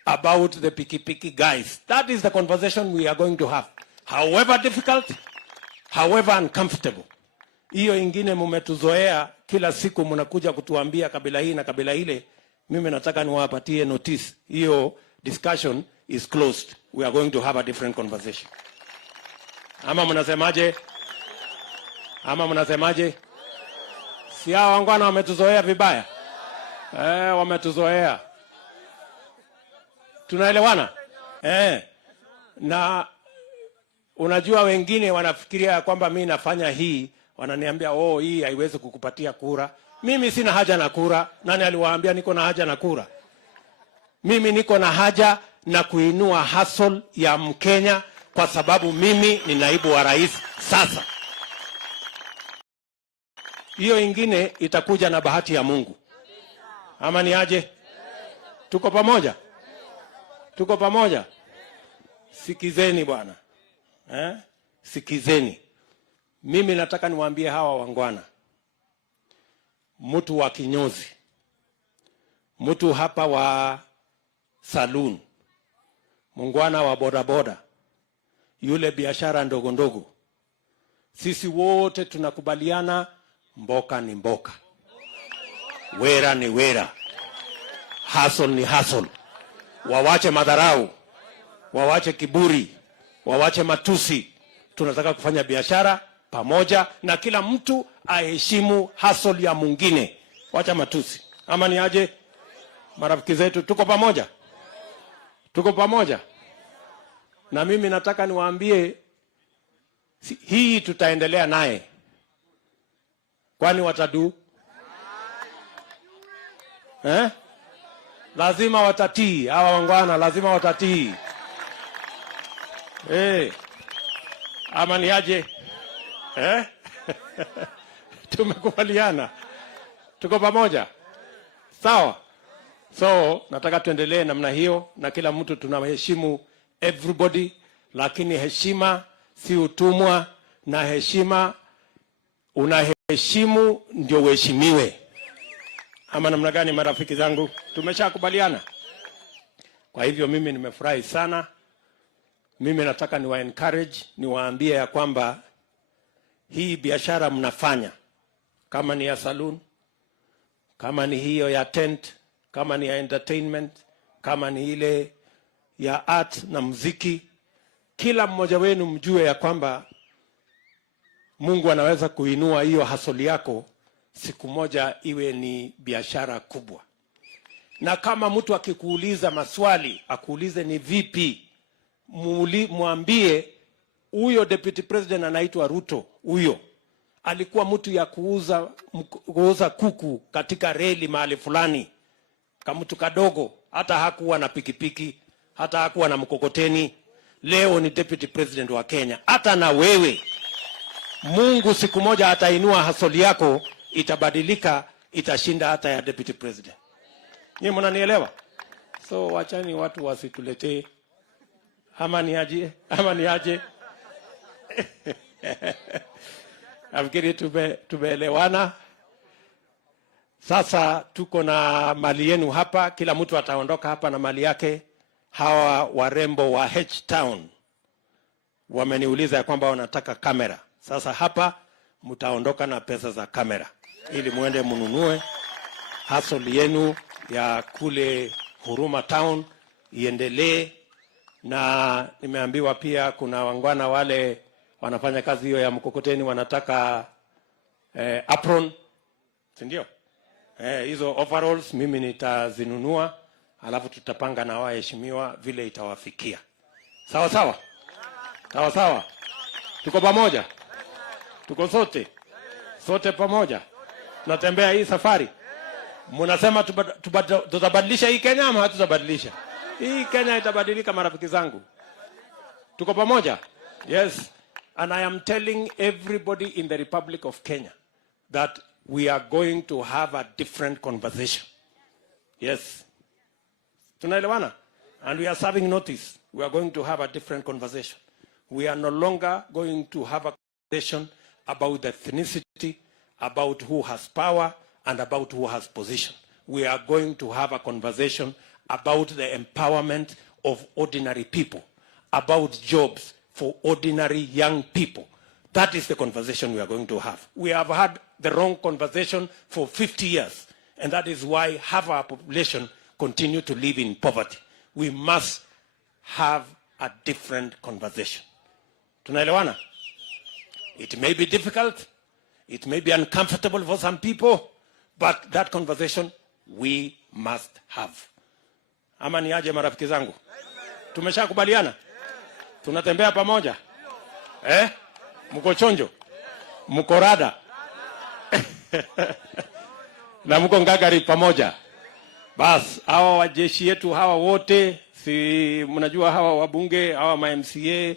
About the piki guys. That is the conversation we are going to have. However difficult, however uncomfortable. Hiyo ingine mumetuzoea kila siku mnakuja kutuambia kabila hii na kabila ile. Mimi nataka niwapatie notice. Hiyo discussion is closed. We are going to have a different conversation. Ama mnasemaje? Ama mnasemaje? Si hao wangwana wametuzoea vibaya? Wametuzoea. Tunaelewana? Na unajua wengine wanafikiria kwamba mimi nafanya hii, wananiambia hii haiwezi kukupatia kura. Mimi sina haja na kura. Nani aliwaambia niko na haja na kura? Mimi niko na haja na kuinua hustle ya Mkenya kwa sababu mimi ni naibu wa rais sasa. Hiyo ingine itakuja na bahati ya Mungu. Ama ni aje? Tuko pamoja? Tuko pamoja? Sikizeni bwana. Sikizeni. Mimi nataka niwaambie hawa wangwana. Mtu wa kinyozi. Mtu hapa wa saloon. Mungwana wa bodaboda. Yule biashara ndogo ndogo. Sisi wote tunakubaliana mboka ni mboka. Wera ni wera. Hustle ni hustle. Wawache madharau. Wawache kiburi. Wawache matusi. Tunataka kufanya biashara pamoja na kila mtu aheshimu hustle ya mwingine. Wacha matusi. Ama ni aje? Marafiki zetu tuko pamoja? Tuko pamoja? Na mimi nataka niwaambie hii tutaendelea naye. Kwani watadu? Lazima watatii. Hawa wangwana lazima watatii. Ama ni aje? Tumekubaliana. Tuko pamoja? Sawa? So, nataka tuendelee namna hiyo na kila mtu tunaheshimu everybody, lakini heshima si utumwa, na heshima unaheshimu ndio uheshimiwe. Ama namna gani marafiki zangu? Tumeshakubaliana. Kwa hivyo mimi nimefurahi sana. Mimi nataka encourage, niwaambie ya kwamba hii biashara mnafanya, kama ni ya saloon, kama ni hiyo ya tent, kama ni ya entertainment, kama ni ile ya art na muziki, kila mmoja wenu mjue ya kwamba Mungu anaweza kuinua hiyo hustle yako siku moja iwe ni biashara kubwa. Na kama mtu akikuuliza maswali, akuulize ni vipi, mwambie huyo deputy president anaitwa Ruto. Huyo alikuwa mtu ya kuuza kuku katika reli mahali fulani, kama mtu kadogo, hata hakuwa na pikipiki, hata hakuwa na mkokoteni. Leo ni deputy president wa Kenya. Hata na wewe Mungu siku moja atainua hustle yako, itabadilika, itashinda hata ya deputy president. Nyinyi mnanielewa? So wachani watu wasituletee ama ni aje? Ama ni aje? Nafikiri tumeelewana. Sasa tuko na mali yenu hapa, kila mtu ataondoka hapa na mali yake. Hawa warembo wa H-Town wameniuliza ya kwamba wanataka kamera. Sasa hapa mtaondoka na pesa za kamera ili muende mununue. Hustle yenu ya kule Huruma Town iendelee. Na nimeambiwa pia kuna wangwana wale wanafanya kazi hiyo ya mkokoteni wanataka apron, si ndio? Hizo overalls mimi nitazinunua, alafu tutapanga na waheshimiwa vile itawafikia. Sawa sawa? Sawa sawa? Tuko pamoja? Tuko sote pamoja? Tunatembea hii safari? Mnasema tutabadilisha hii Kenya ama hatutabadilisha? Hii Kenya itabadilika marafiki zangu. Tuko pamoja? Yes. And I am telling everybody in the Republic of Kenya that we are going to have a different conversation. Yes. Tunaelewana? And we are serving notice. We are going to have a different conversation. We are no longer going to have a conversation about ethnicity, about who has power, and about who has position. We are going to have a conversation about the empowerment of ordinary people, about jobs for ordinary young people. That is the conversation we are going to have. We have had the wrong conversation for 50 years, and that is why half our population continue to live in poverty. We must have a different conversation. Tunaelewana? It may be difficult, it may be uncomfortable for some people, but that conversation we must have. Ama ni aje marafiki zangu? Tumeshakubaliana? Tunatembea pamoja? Mko chonjo? Mko rada? Na mko ngagari pamoja? Bas, hawa wajeshi yetu hawa wote, si mnajua hawa wabunge, hawa ma MCA,